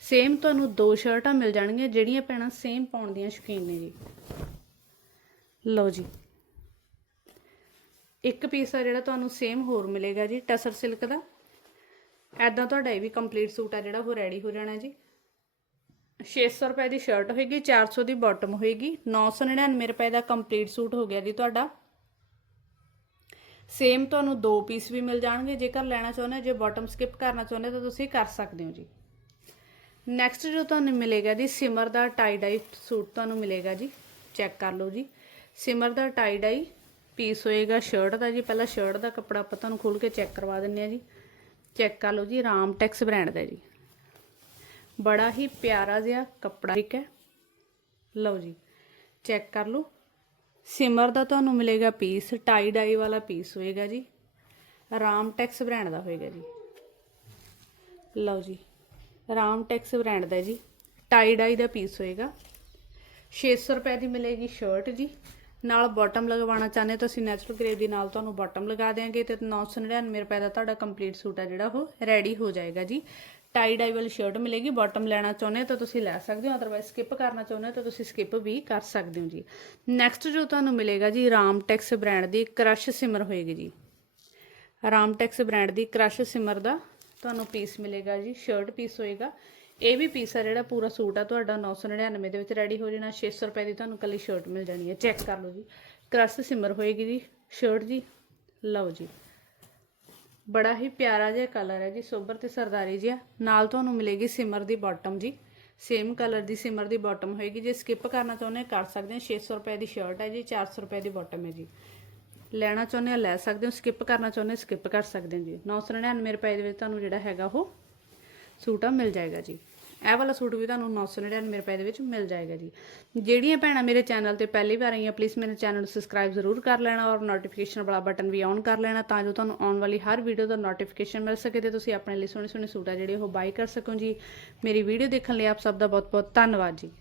ਸੇਮ ਤੁਹਾਨੂੰ ਦੋ ਸ਼ਰਟਾਂ ਮਿਲ ਜਾਣਗੀਆਂ, ਜਿਹੜੀਆਂ ਭੈਣਾਂ ਸੇਮ ਪਾਉਣ ਦੀਆਂ ਸ਼ੌਕੀਨ ਨੇ ਜੀ। ਲਓ ਜੀ। ਇੱਕ ਪੀਸ ਆ ਜਿਹੜਾ ਤੁਹਾਨੂੰ ਸੇਮ ਹੋਰ ਮਿਲੇਗਾ ਜੀ ਟਸਰ ਸਿਲਕ ਦਾ। ਐਦਾਂ ਤੁਹਾਡਾ ਇਹ ਵੀ ਕੰਪਲੀਟ ਸੂਟ ਆ ਜਿਹੜਾ, ਉਹ ਰੈਡੀ ਹੋ ਜਾਣਾ ਜੀ। 600 ਰੁਪਏ ਦੀ ਸ਼ਰਟ ਹੋਏਗੀ 400 ਦੀ ਬਾਟਮ ਹੋਏਗੀ 999 ਰੁਪਏ ਦਾ ਕੰਪਲੀਟ ਸੂਟ ਹੋ ਗਿਆ ਜੀ ਤੁਹਾਡਾ। ਸੇਮ ਤੁਹਾਨੂੰ ਦੋ ਪੀਸ ਵੀ ਮਿਲ ਜਾਣਗੇ, ਜੇਕਰ ਲੈਣਾ ਚਾਹੁੰਦੇ ਜੇ ਬਾਟਮ ਸਕਿਪ ਕਰਨਾ ਚਾਹੁੰਦੇ ਤਾਂ ਤੁਸੀਂ ਕਰ ਸਕਦੇ ਹੋ ਜੀ। ਨੈਕਸਟ ਜੋ ਤੁਹਾਨੂੰ ਮਿਲੇਗਾ ਜੀ, ਸਿਮਰ ਦਾ ਟਾਈ ਡਾਈ ਸੂਟ ਤੁਹਾਨੂੰ ਮਿਲੇਗਾ ਜੀ ਚੈੱਕ ਕਰ ਲਓ ਜੀ। ਸਿਮਰ ਦਾ ਟਾਈ ਡਾਈ ਪੀਸ ਹੋਏਗਾ ਸ਼ਰਟ ਦਾ ਜੀ, ਪਹਿਲਾਂ ਸ਼ਰਟ ਦਾ ਕੱਪੜਾ ਆਪਾਂ ਤੁਹਾਨੂੰ ਖੋਲ ਕੇ ਚੈੱਕ ਕਰਵਾ ਦਿੰਨੇ ਆ ਜੀ। ਚੈੱਕ ਕਰ ਲਓ ਜੀ ਰਾਮ ਟੈਕਸ ਬ੍ਰਾਂਡ ਦਾ ਜੀ। ਬੜਾ ਹੀ ਪਿਆਰਾ ਜਿਹਾ ਕੱਪੜਾ ਠੀਕ ਹੈ। ਲਓ ਜੀ ਚੈੱਕ ਕਰ ਲਓ। ਸਿਮਰ ਦਾ ਤੁਹਾਨੂੰ ਮਿਲੇਗਾ ਪੀਸ ਟਾਈ ਡਾਈ ਵਾਲਾ ਪੀਸ ਹੋਏਗਾ ਜੀ। ਰਾਮ ਟੈਕਸ ਬ੍ਰਾਂਡ ਦਾ ਹੋਏਗਾ ਜੀ। ਲਓ ਜੀ ਰਾਮ ਟੈਕਸ ਬ੍ਰਾਂਡ ਦਾ ਜੀ। ਟਾਈ ਡਾਈ ਦਾ ਪੀਸ ਹੋਏਗਾ। 600 ਰੁਪਏ ਦੀ ਮਿਲੇਗੀ ਸ਼ਰਟ ਜੀ। ਨਾਲ ਬਾਟਮ ਲਗਵਾਉਣਾ ਚਾਹੁੰਦੇ ਹੋ ਤਾਂ ਅਸੀਂ ਨੈਚੁਰਲ ਗ੍ਰੇਵ ਦੀ ਨਾਲ ਤੁਹਾਨੂੰ ਬਾਟਮ ਲਗਾ ਦੇਵਾਂਗੇ ਤੇ 999 ਰੁਪਏ ਦਾ ਤੁਹਾਡਾ ਕੰਪਲੀਟ ਸੂਟ ਆ ਜਿਹੜਾ ਉਹ ਰੈਡੀ ਹੋ ਜਾਏਗਾ ਜੀ। ਟਾਈ ਡਾਈ ਵਾਲੀ ਸ਼ਰਟ ਮਿਲੇਗੀ ਬਾਟਮ ਲੈਣਾ ਚਾਹੁੰਦੇ ਤਾਂ ਤੁਸੀਂ ਲੈ ਸਕਦੇ ਹੋ ਅਦਰਵਾਈਜ਼ ਸਕਿਪ ਕਰਨਾ ਚਾਹੁੰਦੇ ਹੋ ਤਾਂ ਤੁਸੀਂ ਸਕਿਪ ਵੀ ਕਰ ਸਕਦੇ ਹੋ ਜੀ। ਨੈਕਸਟ ਜੋ ਤੁਹਾਨੂੰ ਮਿਲੇਗਾ ਜੀ ਰਾਮਟੈਕਸ ਬ੍ਰਾਂਡ ਦੀ ਕ੍ਰਸ਼ ਸਿਮਰ ਹੋਏਗੀ ਜੀ। ਰਾਮਟੈਕਸ ਬ੍ਰਾਂਡ ਦੀ ਕ੍ਰਸ਼ ਸਿਮਰ ਦਾ ਤੁਹਾਨੂੰ ਪੀਸ ਮਿਲੇਗਾ ਜੀ ਸ਼ਰਟ ਪੀਸ ਹੋਏਗਾ। ਇਹ ਵੀ ਪੀਸ ਆ ਜਿਹੜਾ ਪੂਰਾ ਸੂਟ ਆ, ਤੁਹਾਡਾ 999 ਦੇ ਵਿੱਚ ਰੈਡੀ ਹੋ ਜਾਣਾ 600 ਰੁਪਏ ਦੀ ਤੁਹਾਨੂੰ ਕੱਲੀ ਸ਼ਰਟ ਮਿਲ ਜਾਣੀ ਹੈ। ਚੈੱਕ ਕਰ ਲਓ ਜੀ। ਕ੍ਰਸ਼ ਸਿਮਰ ਹੋਏਗੀ ਜੀ ਸ਼ਰਟ ਜੀ। ਲਓ ਜੀ। ਬੜਾ ਹੀ ਪਿਆਰਾ ਜਿਹਾ ਕਲਰ ਹੈ ਜੀ ਸੋਬਰ ਤੇ ਸਰਦਾਰੀ ਜਿਹਾ। ਨਾਲ ਤੁਹਾਨੂੰ ਮਿਲੇਗੀ ਸਿਮਰ ਦੀ ਬਾਟਮ ਜੀ। ਸੇਮ ਕਲਰ ਦੀ ਸਿਮਰ ਦੀ ਬਾਟਮ ਹੋਏਗੀ। ਜੇ ਸਕਿਪ ਕਰਨਾ ਚਾਹੁੰਦੇ ਕਰ ਸਕਦੇ ਹੋ। 600 ਰੁਪਏ ਦੀ ਸ਼ਰਟ ਹੈ ਜੀ 400 ਰੁਪਏ ਦੀ ਬਾਟਮ ਹੈ ਜੀ। ਲੈਣਾ ਚਾਹੁੰਦੇ ਹੋ, ਲੈ ਸਕਦੇ ਹੋ ਸਕਿਪ ਕਰਨਾ ਚਾਹੁੰਦੇ ਹੋ ਸਕਿਪ ਕਰ ਸਕਦੇ ਹੋ ਜੀ। 999 ਰੁਪਏ ਦੇ ਵਿੱਚ ਤੁਹਾਨੂੰ ਜਿਹੜਾ ਹੈਗਾ ਉਹ ਸੂਟ ਆ, ਮਿਲ ਜਾਏਗਾ ਜੀ। ਇਹ ਵਾਲਾ ਸੂਟ ਵੀ ਤੁਹਾਨੂੰ 999 ਰੁਪਏ ਦੇ ਵਿੱਚ ਮਿਲ ਜਾਏਗਾ ਜੀ। ਜਿਹੜੀਆਂ ਭੈਣਾਂ ਮੇਰੇ ਚੈਨਲ ਤੇ ਪਹਿਲੀ ਵਾਰ ਆਈਆਂ ਪਲੀਜ਼ ਮੇਰੇ ਚੈਨਲ ਨੂੰ ਸਬਸਕ੍ਰਾਈਬ ਜ਼ਰੂਰ ਕਰ ਲੈਣਾ ਔਰ ਨੋਟੀਫਿਕੇਸ਼ਨ ਵਾਲਾ ਬਟਨ ਵੀ ਔਨ ਕਰ ਲੈਣਾ ਤਾਂ ਜੋ ਤੁਹਾਨੂੰ ਆਉਣ ਵਾਲੀ ਹਰ ਵੀਡੀਓ ਦਾ ਨੋਟੀਫਿਕੇਸ਼ਨ ਮਿਲ ਸਕੇ ਤੇ ਤੁਸੀਂ ਆਪਣੇ ਲਈ ਸੋਹਣੇ ਸੋਹਣੇ ਸੂਟ ਆ ਜਿਹੜੇ ਉਹ ਬਾਈ ਕਰ ਸਕੋ ਜੀ। ਮੇਰੀ ਵੀਡੀਓ ਦੇਖਣ ਲਈ ਆਪ ਸਭ ਦਾ ਬਹੁਤ ਬਹੁਤ ਧੰਨਵਾਦ ਜੀ।